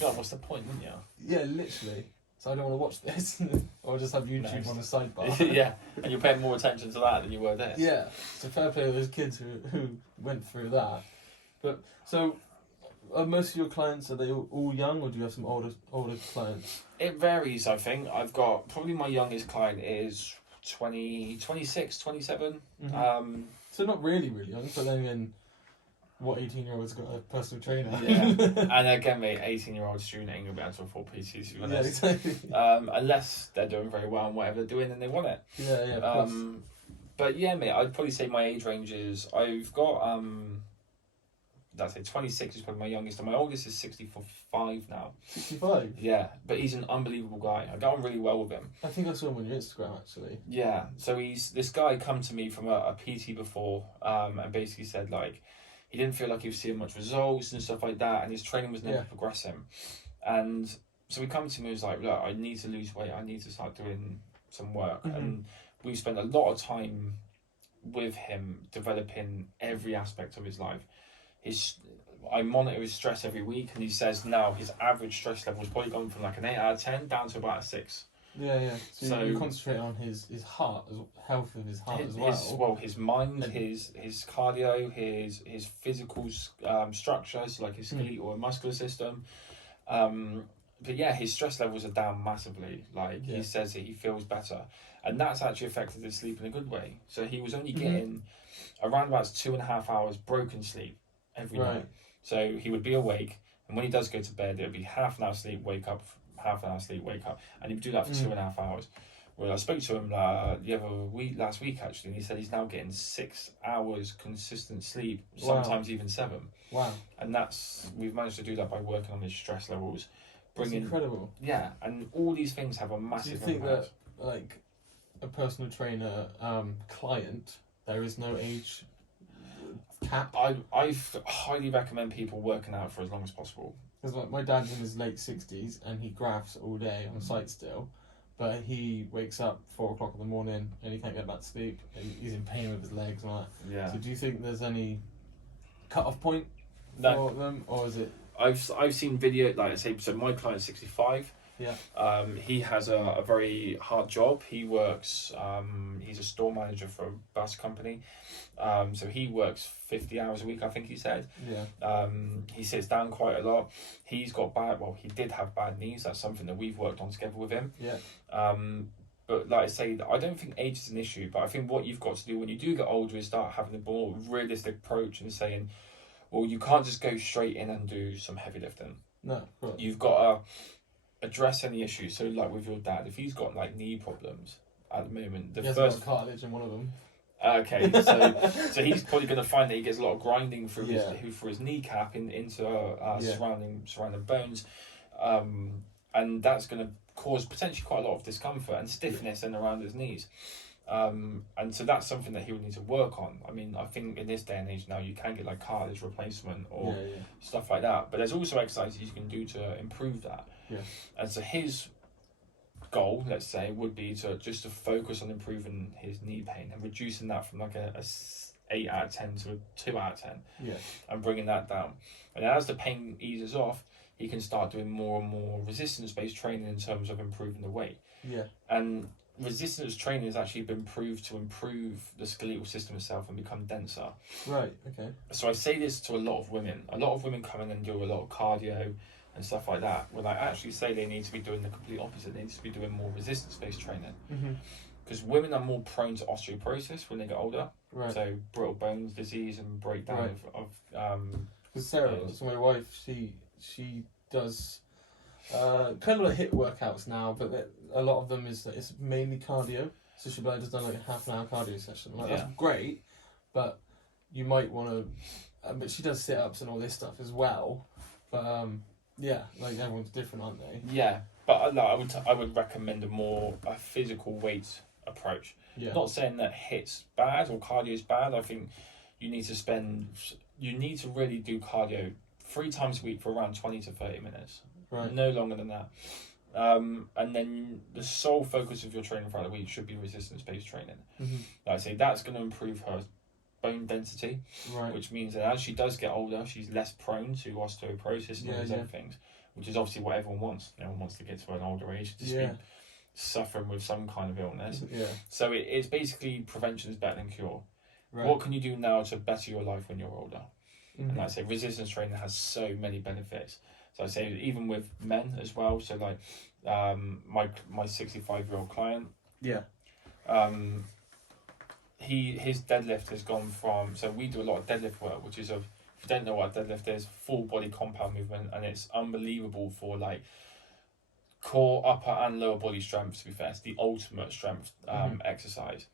God, what's the point, wouldn't you? Yeah, literally. So I don't want to watch this. Or just have YouTube Nice. on the sidebar. Yeah, and you're paying more attention to that than you were this. Yeah. So fair play to those kids who went through that. But so, are most of your clients, are they all young, or do you have some older clients? It varies, I think. I've got probably my youngest client is 26, 27. Mhm. So not really young, but then again, what 18-year-old's got a personal trainer? Yeah. And again, mate, 18-year-old student ain't gonna be able to afford PTs, to be Yeah, honest. exactly. Unless they're doing very well in whatever they're doing and they want it. Yeah, of course. But yeah, mate, I'd probably say my age range is I've got let's say 26 is probably my youngest, and my oldest is 65 now. 65. Yeah, but he's an unbelievable guy. I get on really well with him. I think I saw him on your Instagram actually. Yeah, so this guy come to me from a PT before, and basically said like he didn't feel like he was seeing much results and stuff like that, and his training was never Yeah. progressing. And so he come to me and was like, look, I need to lose weight. I need to start doing some work. Mhm. And we've spent a lot of time with him developing every aspect of his life. I monitor his stress every week, and he says now his average stress level has probably gone from like an 8 out of 10 down to about a 6. Yeah. So, So- you concentrate on his heart, health of his heart as well. His mind, And- his cardio, his physical structure, so like his skeletal and muscular system. But yeah, his stress levels are down massively. Like Yeah. he says that he feels better, and that's actually affected his sleep in a good way. So he was only Mhm. getting around about 2.5 hours broken sleep every Right. night. So he would be awake, and when he does go to bed, it would be half an hour sleep, wake up, half an hour sleep, wake up, and he would do that for 2.5 hours. Well, I spoke to him last week actually, and he said he's now getting 6 hours consistent sleep, Wow. sometimes even 7. Wow, And we've managed to do that by working on his stress levels, that's bringing incredible. yeah, and all these things have a Do you massive think impact. that, like, a personal trainer client, there is no age cap? I highly recommend people working out for as long as possible. Because like, my dad's in his late 60s and he grafts all day on site still, but he wakes up 4 o'clock in the morning and he can't get back to sleep. And he's in pain with his legs and all that. Yeah. So do you think there's any cut-off point No, for them, or is it? I've seen video, like I say, so my client's 65. Yeah. He has a very hard job. He works, he's a store manager for a bus company. So he works 50 hours a week, I think he said. Yeah. He sits down quite a lot. He did have bad knees. That's something that we've worked on together with him. Yeah. But like I say, I don't think age is an issue, but I think what you've got to do when you do get older is start having a more realistic approach and saying, well, you can't just go straight in and do some heavy lifting. No. Right. You've got to address any issues. So like with your dad, if he's got like knee problems at the moment, He hasn't got cartilage in one of them. Okay, so he's probably going to find that he gets a lot of grinding through his kneecap into surrounding bones, and that's going to cause potentially quite a lot of discomfort and stiffness in around his knees. And so that's something that he would need to work on. I mean, I think in this day and age now you can get like cartilage replacement or stuff like that, but there's also exercises you can do to improve that. Yeah. And so his goal, let's say, would be to focus on improving his knee pain and reducing that from like a 8 out of 10 to a 2 out of 10. Yeah. And bringing that down. And as the pain eases off, he can start doing more and more resistance-based training in terms of improving the weight. Yeah. And resistance training has actually been proved to improve the skeletal system itself and become denser. Right. Okay. So I say this to a lot of women. A lot of women come in and do a lot of cardio and stuff like that, when I actually say they need to be doing the complete opposite. They need to be doing more resistance-based training. Mhm. Because women are more prone to osteoporosis when they get older. Right. So brittle bones disease and breakdown of Because Sarah, Yeah. so my wife, she does kind of like HIIT workouts now, but a lot of them it's mainly cardio. So she'll be like, just done like a half an hour cardio session. Like, Yeah. That's great, but you might want to. But she does sit ups and all this stuff as well. But yeah, like everyone's different, aren't they? yeah. But I would recommend a physical weight approach. Yeah. Not saying that HIIT's bad or cardio is bad. I think you need to really do cardio 3 times a week for around 20 to 30 minutes. Right. No longer than that. And then the sole focus of your training throughout the week should be resistance-based training. Mm-hmm. Like I say, that's going to improve her bone density, Right. which means that as she does get older, she's less prone to osteoporosis and all those other things, which is obviously what everyone wants. No one wants to get to an older age to be suffering with some kind of illness. Yeah. So it's basically prevention is better than cure. Right. What can you do now to better your life when you're older? Mm-hmm. And like I say, resistance training has so many benefits. So I say even with men as well. So like my 65-year-old client. Yeah. His deadlift has gone from, so we do a lot of deadlift work, which is if you don't know what a deadlift is, full body compound movement, and it's unbelievable for like core, upper and lower body strength. To be fair, it's the ultimate strength exercise.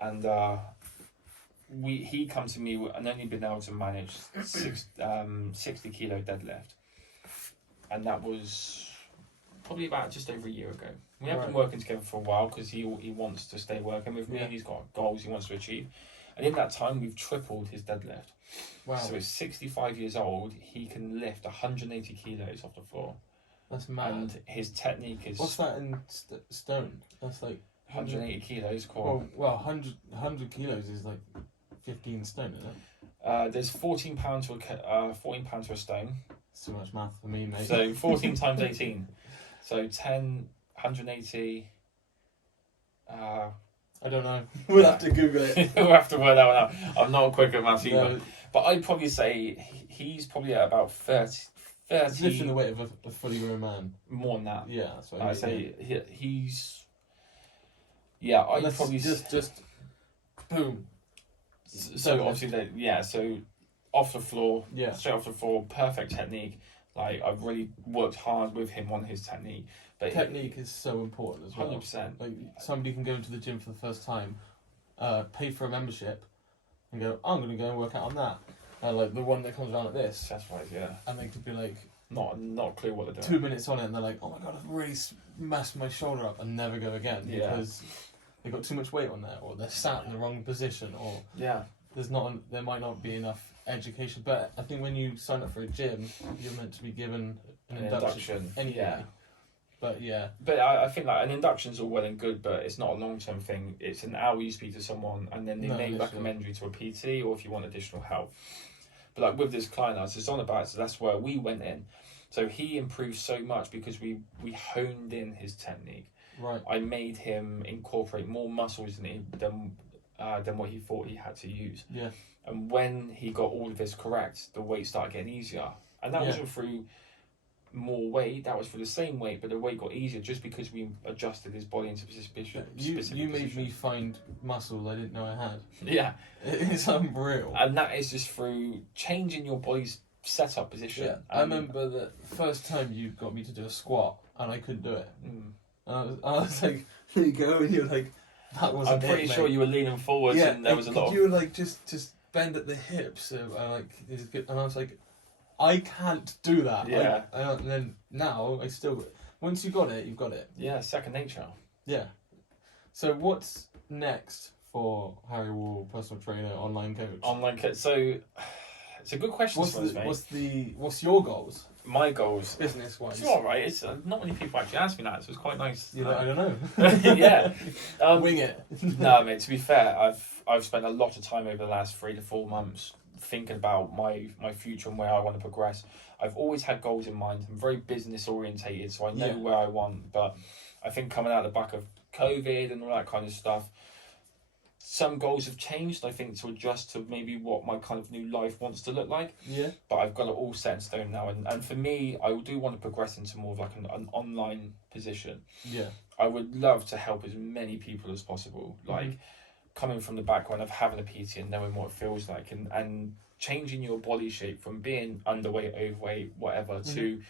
And he comes to me and only been able to manage 60 kilo deadlift, and that was probably about just over a year ago. We have been working together for a while because he wants to stay working with me. Yeah. He's got goals he wants to achieve, and in that time we've tripled his deadlift. Wow. So he's 65 years old. He can lift 180 kilos off the floor. That's mad. And his technique is What's that in stone? That's like 180 kilos core. Well, 100 kilos is like 15 stone, isn't it? There's 14 pounds to a stone. It's too much math for me, mate. So 14 times 18. So 10, 180. I don't know. We'll have to Google it. We'll have to work that one out. I'm not quick at maths either. No, But I'd probably say he's probably at about 30. it's lifting the weight of a fully grown man. More than that. Yeah, that's what I'd say he's. Yeah, I'd Let's probably just boom. So obviously, so off the floor, Yeah. straight off the floor, perfect technique. Like I've really worked hard with him on his technique. But Technique is so important as well. 100%. Like somebody can go into the gym for the first time, pay for a membership, and go, I'm going to go and work out on that. Like the one that comes around like this, That's right, yeah. and they could be like Not a clue what they're doing. 2 minutes on it, and they're like, oh my god, I've really messed my shoulder up, and never go again because they got too much weight on there, or they're sat in the wrong position, or Yeah. there might not be enough education. But I think when you sign up for a gym, you're meant to be given an induction anyway. Yeah. But yeah, But I think like an induction's all well and good, but it's not a long-term thing. It's an hour you speak to someone, and then they No, may literally. recommend you to a PT, or if you want additional help. But like with this client I was just on about, so that's where we went in. So he improved so much because we honed in his technique. right. I made him incorporate more muscles than what he thought he had to use. Yeah. And when he got all of this correct, the weight started getting easier. And that wasn't through more weight, that was for the same weight, but the weight got easier just because we adjusted his body into specific You made position. me find muscle I didn't know I had. Yeah. It's unreal. And that is just through changing your body's setup position. Yeah, I remember the first time you got me to do a squat and I couldn't do it. Mm. And I was like, here you go, and you're like, that wasn't I'm pretty sure you were leaning forwards and there was a lot of... You were like, just bend at the hips, and I was like, I can't do that. Yeah. And then now, I still, once you got it, you've got it. Yeah, second nature. Yeah. So what's next for Harry Wall, personal trainer, online coach? Online coach. So, it's a good question. What's your goals, My goals? business wise? It's all right. It's not many people actually ask me that, so it's quite nice. You're like, I don't know. Yeah. Wing it. No, mate. To be fair, I've spent a lot of time over the last 3 to 4 months thinking about my future and where I want to progress. I've always had goals in mind. I'm very business orientated, so I know where I want. But I think coming out the back of COVID and all that kind of stuff, some goals have changed. I think to adjust to maybe what my kind of new life wants to look like. Yeah. But I've got it all set in stone now. And for me, I do want to progress into more of like an online position. Yeah. I would love to help as many people as possible. Like coming from the background of having a PT and knowing what it feels like, and changing your body shape from being underweight, overweight, whatever, to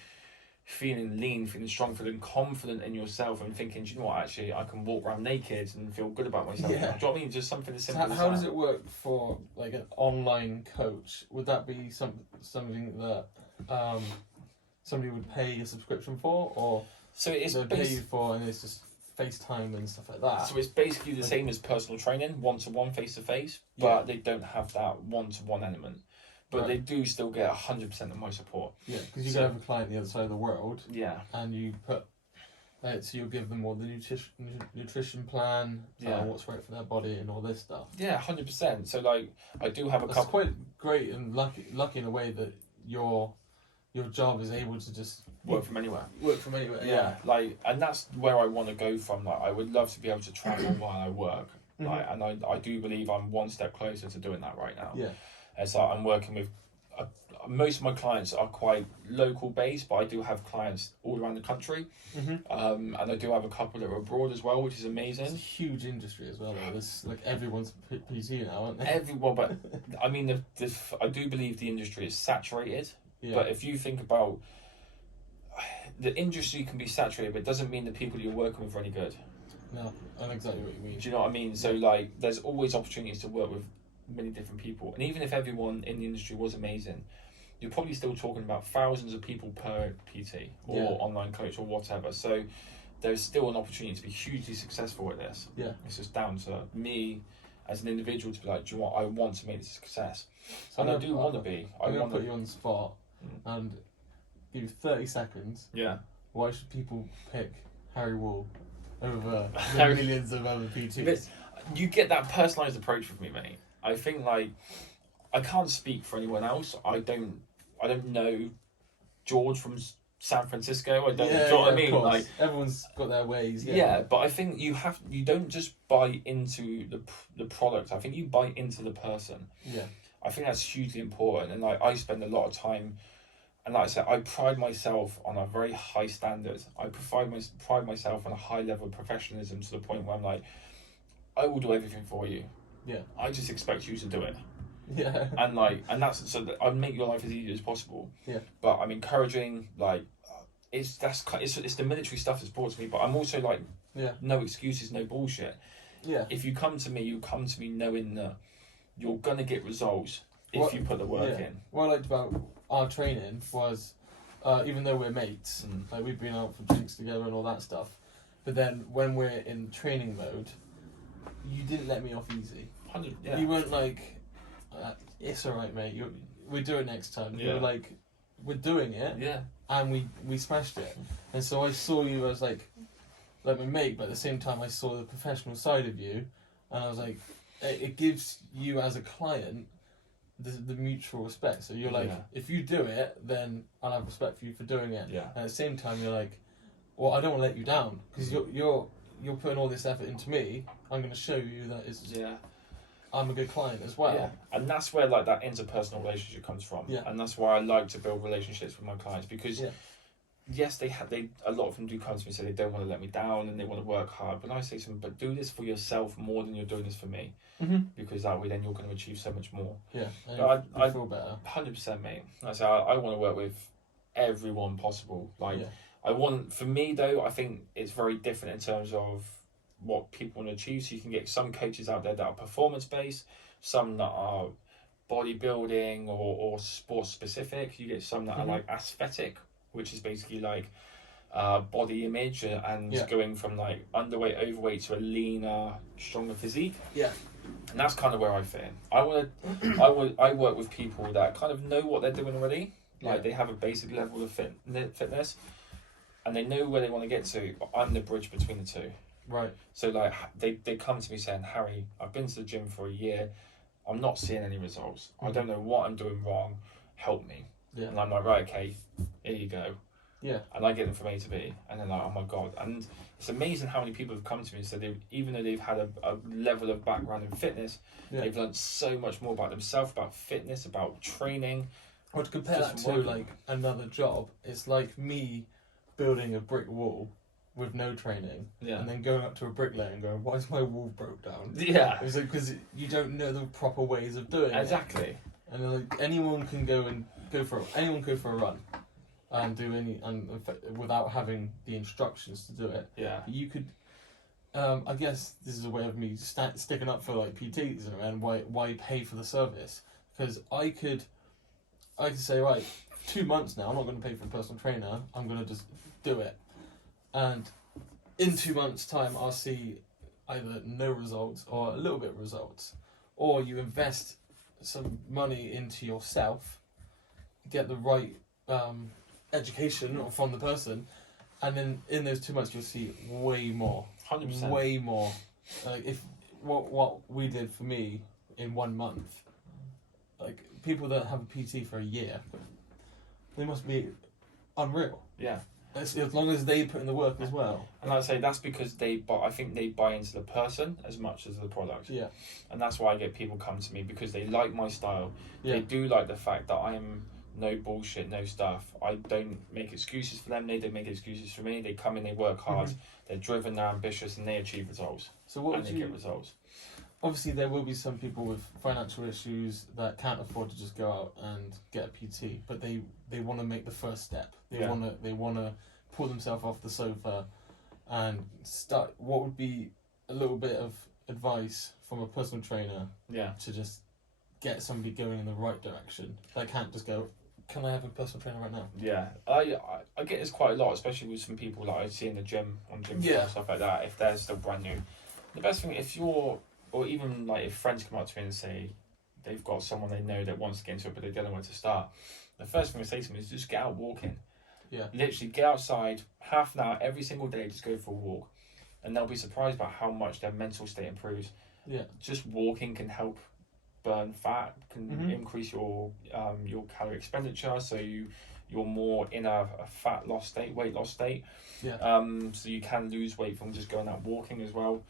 feeling lean, feeling strong, feeling confident in yourself, and thinking, do you know what, actually I can walk around naked and feel good about myself. Yeah. Do you know what I mean? Just something as simple as How that. does it work for like an online coach? Would that be something that somebody would pay a subscription for, or So it's they pay you for, and it's just FaceTime and stuff like that. So it's basically the Like- same as personal training, one-to-one, face-to-face, but they don't have that one-to-one element. But Right. they do still get 100% of my support. Yeah, because you So- can have a client the other side of the world, Yeah, and you put. So you'll give them all the nutrition plan, Yeah. what's right for their body, and all this stuff. yeah, 100%. So like, I do have a That's couple. quite great and lucky in a way that your job is able to just Work from anywhere. work from anywhere. Yeah, like, and that's where I want to go from. Like, I would love to be able to travel while I work. Mhm. Like, and I do believe I'm one step closer to doing that right now. Yeah. And so I'm working with. Most of my clients are quite local based, but I do have clients all around the country. Mm-hmm. And I do have a couple that are abroad as well, which is It's a amazing. huge industry as well. Though. There's like everyone's PT now, aren't they? Everyone, but I mean, I do believe the industry is saturated. Yeah. But if you think about the industry can be saturated, but it doesn't mean the people that you're working with are any good. No, I know exactly what you mean. Do you know what I mean? So like, there's always opportunities to work with many different people, and even if everyone in the industry was amazing, you're probably still talking about thousands of people per PT or Yeah. online coach or whatever. So there's still an opportunity to be hugely successful at this. Yeah. It's just down to me as an individual to be like, do you know what? I want to make this a success, So and I I'm do gonna- want to be. I I'm gonna want put to. you on the spot and give you 30 seconds. Yeah. Why should people pick Harry Wall over the Harry- millions of other PTs? But you get that personalised approach with me, mate. I think like I can't speak for anyone else. I don't know George from San Francisco. I don't. do you know what I of mean? course. Like, Everyone's got their ways. yeah. But I think you don't just buy into the product. I think you buy into the person. Yeah. I think that's hugely important, and like I spend a lot of time. And like I said, I pride myself on a very high standard. I pride myself on a high level of professionalism to the point where I'm like, I will do everything for you. Yeah. I just expect you to do it. Yeah. And that's so that I make your life as easy as possible. Yeah. But I'm encouraging, like, it's the military stuff that's brought to me. But I'm also like, Yeah. no excuses, no bullshit. Yeah. If you come to me, you come to me knowing that you're gonna get results if What- you put the work yeah. in. What I liked about our training was, even though we're mates, like we've been out for drinks together and all that stuff, but then when we're in training mode, you didn't let me off easy. 100, yeah. You weren't like, it's alright, mate. We'll do it next time. You Yeah. were like, we're doing it, Yeah. and we smashed it. And so I saw you as like my mate, but at the same time I saw the professional side of you, and I was like, it gives you as a client the mutual respect. So you're like, Yeah. if you do it, then I'll have respect for you for doing it. Yeah. And at the same time, you're like, well, I don't want to let you down because you're putting all this effort into me. I'm going to show you that Yeah. I'm a good client as well. Yeah, and that's where like that interpersonal relationship comes from. Yeah. And that's why I like to build relationships with my clients because, Yeah. yes, a lot of them do come to me and say they don't want to let me down and they want to work hard. But I say to them, but do this for yourself more than you're doing this for me, Mm-hmm. because that way then you're going to achieve so much more. Yeah. And But you feel better. 100%, mate. I say I want to work with everyone possible. Like Yeah. I want, for me though, I think it's very different in terms of what people want to achieve. So you can get some coaches out there that are performance based, some that are bodybuilding or sports specific. You get some that are Mhm. like aesthetic, which is basically like body image and Yeah. going from like underweight, overweight to a leaner, stronger physique. Yeah. And that's kind of where I fit in. I work with people that kind of know what they're doing already. Like Yeah. they have a basic level of fitness, and they know where they want to get to. But I'm the bridge between the two. Right. So like they come to me saying, Harry, I've been to the gym for a year, I'm not seeing any results. I don't know what I'm doing wrong. Help me. Yeah. And I'm like, right, okay, here you go. Yeah. And I get them from A to B, and they're like, oh my god. And it's amazing how many people have come to me and said even though they've had a level of background in fitness, Yeah. they've learned so much more about themselves, about fitness, about training. Or to compare that Just to working. like another job, it's like me building a brick wall with no training, Yeah. and then going up to a bricklayer and going, "Why is my wall broke down?" Yeah. It's like because you don't know the proper ways of doing it. Exactly. And then, like anyone can go for a run, and do without having the instructions to do it. Yeah. But you could. I guess this is a way of me sticking up for like PTs and why pay for the service, because I could say, right, 2 months now I'm not going to pay for a personal trainer, I'm going to just do it, and in 2 months' time, I'll see either no results or a little bit of results, or you invest some money into yourself, get the right education from the person, and then in those 2 months you'll see way more, 100%. way more. Like if what we did for me in 1 month, like people that have a PT for a year, they must be unreal. Yeah. As long as they put in the work as well. And I'd say that's because I think they buy into the person as much as the product. Yeah. And that's why I get people come to me, because they like my style. Yeah. They do like the fact that I am no bullshit, no stuff. I don't make excuses for them. They don't make excuses for me. They come in, they work hard, they're driven, they're ambitious, and they achieve results. So what and would they you? get results. Obviously, there will be some people with financial issues that can't afford to just go out and get a PT, but they want to make the first step. They want to pull themselves off the sofa and start. What would be a little bit of advice from a personal trainer to just get somebody going in the right direction? They can't just go, can I have a personal trainer right now? Yeah, I get this quite a lot, especially with some people that I see in the gym, on gym floor, stuff like that, if they're still brand new. The best thing, if you're, or even like if friends come up to me and say they've got someone they know that wants to get into it but they don't know where to start, the first thing I say to them is just get out walking. Yeah. Literally get outside, half an hour every single day, just go for a walk. And they'll be surprised about how much their mental state improves. Yeah. Just walking can help burn fat, can increase your calorie expenditure, so you're more in a fat loss state, weight loss state. Yeah. So you can lose weight from just going out walking as well.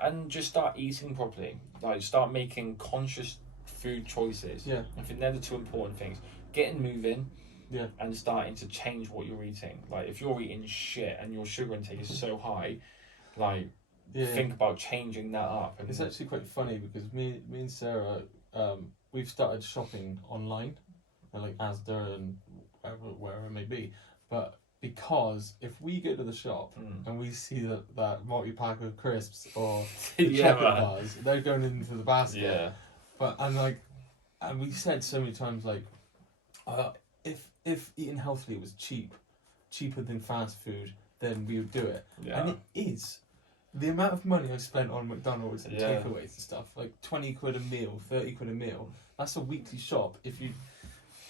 And just start eating properly. Like start making conscious food choices. Yeah. I think they're the two important things. Getting moving. Yeah. And starting to change what you're eating. Like if you're eating shit and your sugar intake is so high, like think about changing that up. And it's actually quite funny because me and Sarah, we've started shopping online, like Asda and wherever it may be. But because if we go to the shop and we see that multi-pack of crisps or the chocolate bars, they're going into the basket. Yeah. But and we said so many times like, if eating healthily was cheaper than fast food, then we would do it. Yeah. And it is. The amount of money I've spent on McDonald's and takeaways and stuff, like 20 quid a meal, 30 quid a meal, that's a weekly shop. If you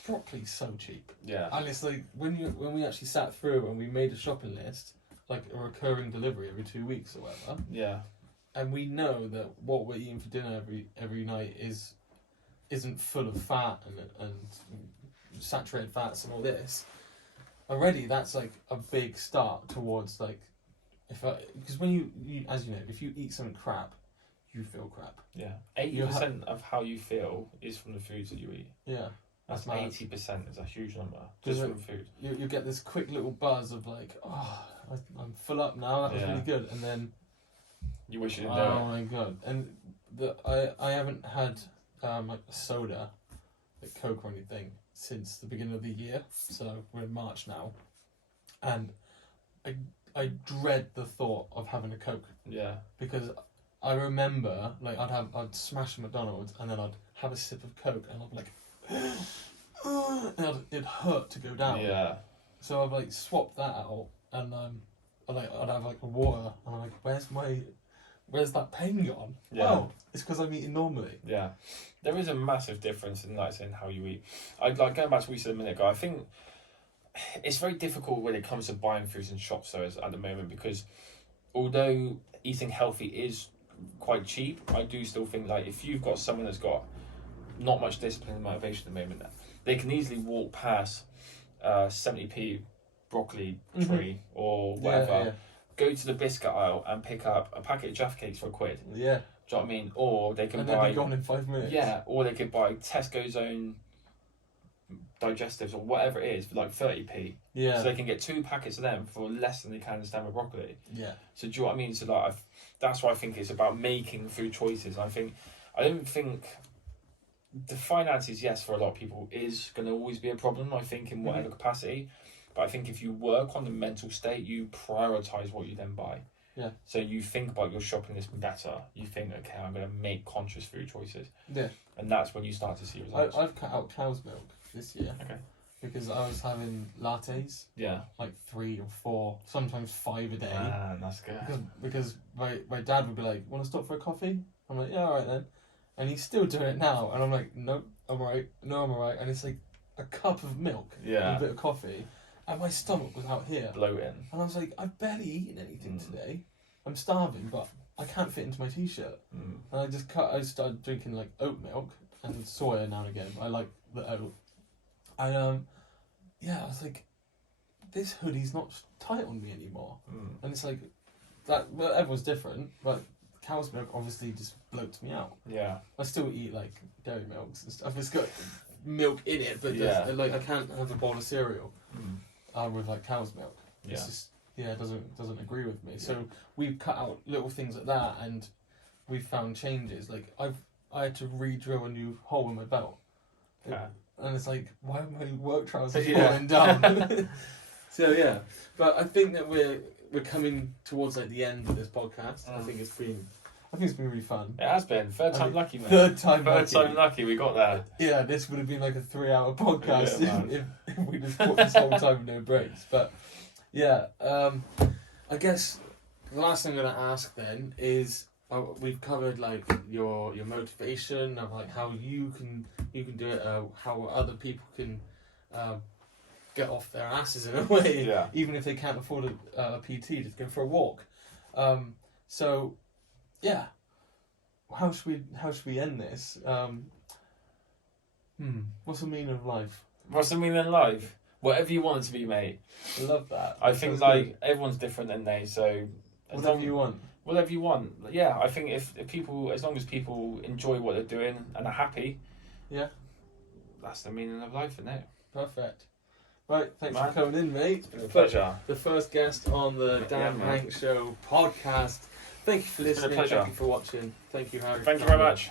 broccoli's so cheap. Yeah. And it's like when we actually sat through and we made a shopping list, like a recurring delivery every 2 weeks or whatever. Yeah. And we know that what we're eating for dinner every night isn't full of fat and saturated fats and all this. Already that's like a big start towards like, because when you as you know, if you eat something crap, you feel crap. Yeah. 80% of how you feel is from the foods that you eat. Yeah. That's 80% is a huge number just from food. You get this quick little buzz of like, oh, I'm full up now. That was really good, and then you wish you didn't know it. Oh my god! And I haven't had like a soda, like Coke or anything since the beginning of the year. So we're in March now, and I dread the thought of having a Coke. Yeah. Because I remember like I'd smash a McDonald's and then I'd have a sip of Coke and I'd be like. And it'd hurt to go down. Yeah. So I've like swapped that out, and I'd have like a water, and I'm like, where's that pain gone? Yeah. Oh, it's because I'm eating normally. Yeah, there is a massive difference in like saying how you eat. I'd like going back to what you said a minute ago. I think it's very difficult when it comes to buying foods in shops though at the moment, because although eating healthy is quite cheap, I do still think like if you've got someone that's got not much discipline and motivation at the moment, they can easily walk past 70p broccoli tree or whatever, go to the biscuit aisle and pick up a packet of Jaffa cakes for £1. Yeah. Do you know what I mean? Or they can and buy. They'd be gone in 5 minutes. Yeah, or they could buy Tesco's own digestives or whatever it is for like 30p. Yeah. So they can get 2 packets of them for less than they can stand with broccoli. Yeah. So do you know what I mean? So like, that's why I think it's about making food choices. I don't think the finances, yes, for a lot of people is going to always be a problem, I think, in whatever capacity. But I think if you work on the mental state, you prioritise what you then buy. Yeah. So you think about your shopping list better. You think, okay, I'm going to make conscious food choices. Yeah. And that's when you start to see results. I've cut out cow's milk this year. Okay. because I was having lattes, Yeah. like 3 or 4, sometimes 5 a day. That's good. Because my dad would be like, "Want to stop for a coffee?" I'm like, "Yeah, all right then." And he's still doing it now, and I'm like, "Nope, I'm alright. No, I'm alright." And it's like a cup of milk and Yeah. a bit of coffee, and my stomach was out here. Bloating. And I was like, "I've barely eaten anything today. I'm starving, but I can't fit into my t-shirt." Mm. And I started drinking like oat milk and soya now and again. I like the oat. And yeah, I was like, this hoodie's not tight on me anymore. Mm. And it's like that. Well, everyone's different, but cow's milk obviously just bloats me out. Yeah. I still eat like dairy milks and stuff. It's got milk in it, but Yeah. like I can't have a bowl of cereal Mm. with like cow's milk. It's Yeah. just it doesn't agree with me. So we've cut out little things like that, and we've found changes. Like I had to re-drill a new hole in my belt, Yeah. and it's like, why are my work trousers Yeah. falling down? So yeah, but I think that we're coming towards like the end of this podcast. I think it's been really fun. It has been. Third I time mean, lucky, man. Third time Third lucky. time lucky, we got there. Yeah, this would have been like a 3-hour podcast Yeah, man. if we just put this whole time with no breaks. But yeah, I guess the last thing I'm gonna ask then is we've covered like your motivation of like how you can do it, how other people can get off their asses in a way, Yeah. even if they can't afford a PT, just go for a walk. So yeah, how should we end this? What's the meaning of life? What's the meaning of life? Whatever you want it to be, mate. I love that. I That think sounds like good. everyone's different, and they so as Whatever long- you want. whatever you want. Yeah, I think if people, as long as people enjoy what they're doing and are happy, Yeah. that's the meaning of life, isn't it? Perfect. Right, thanks Man. for coming in, mate. It's been a pleasure. The first guest on the Yeah, Dan man. Rank Show podcast. Thank you for It's been a listening. pleasure. Thank you for watching. Thank you, Harry. Thank for you very coming in. much.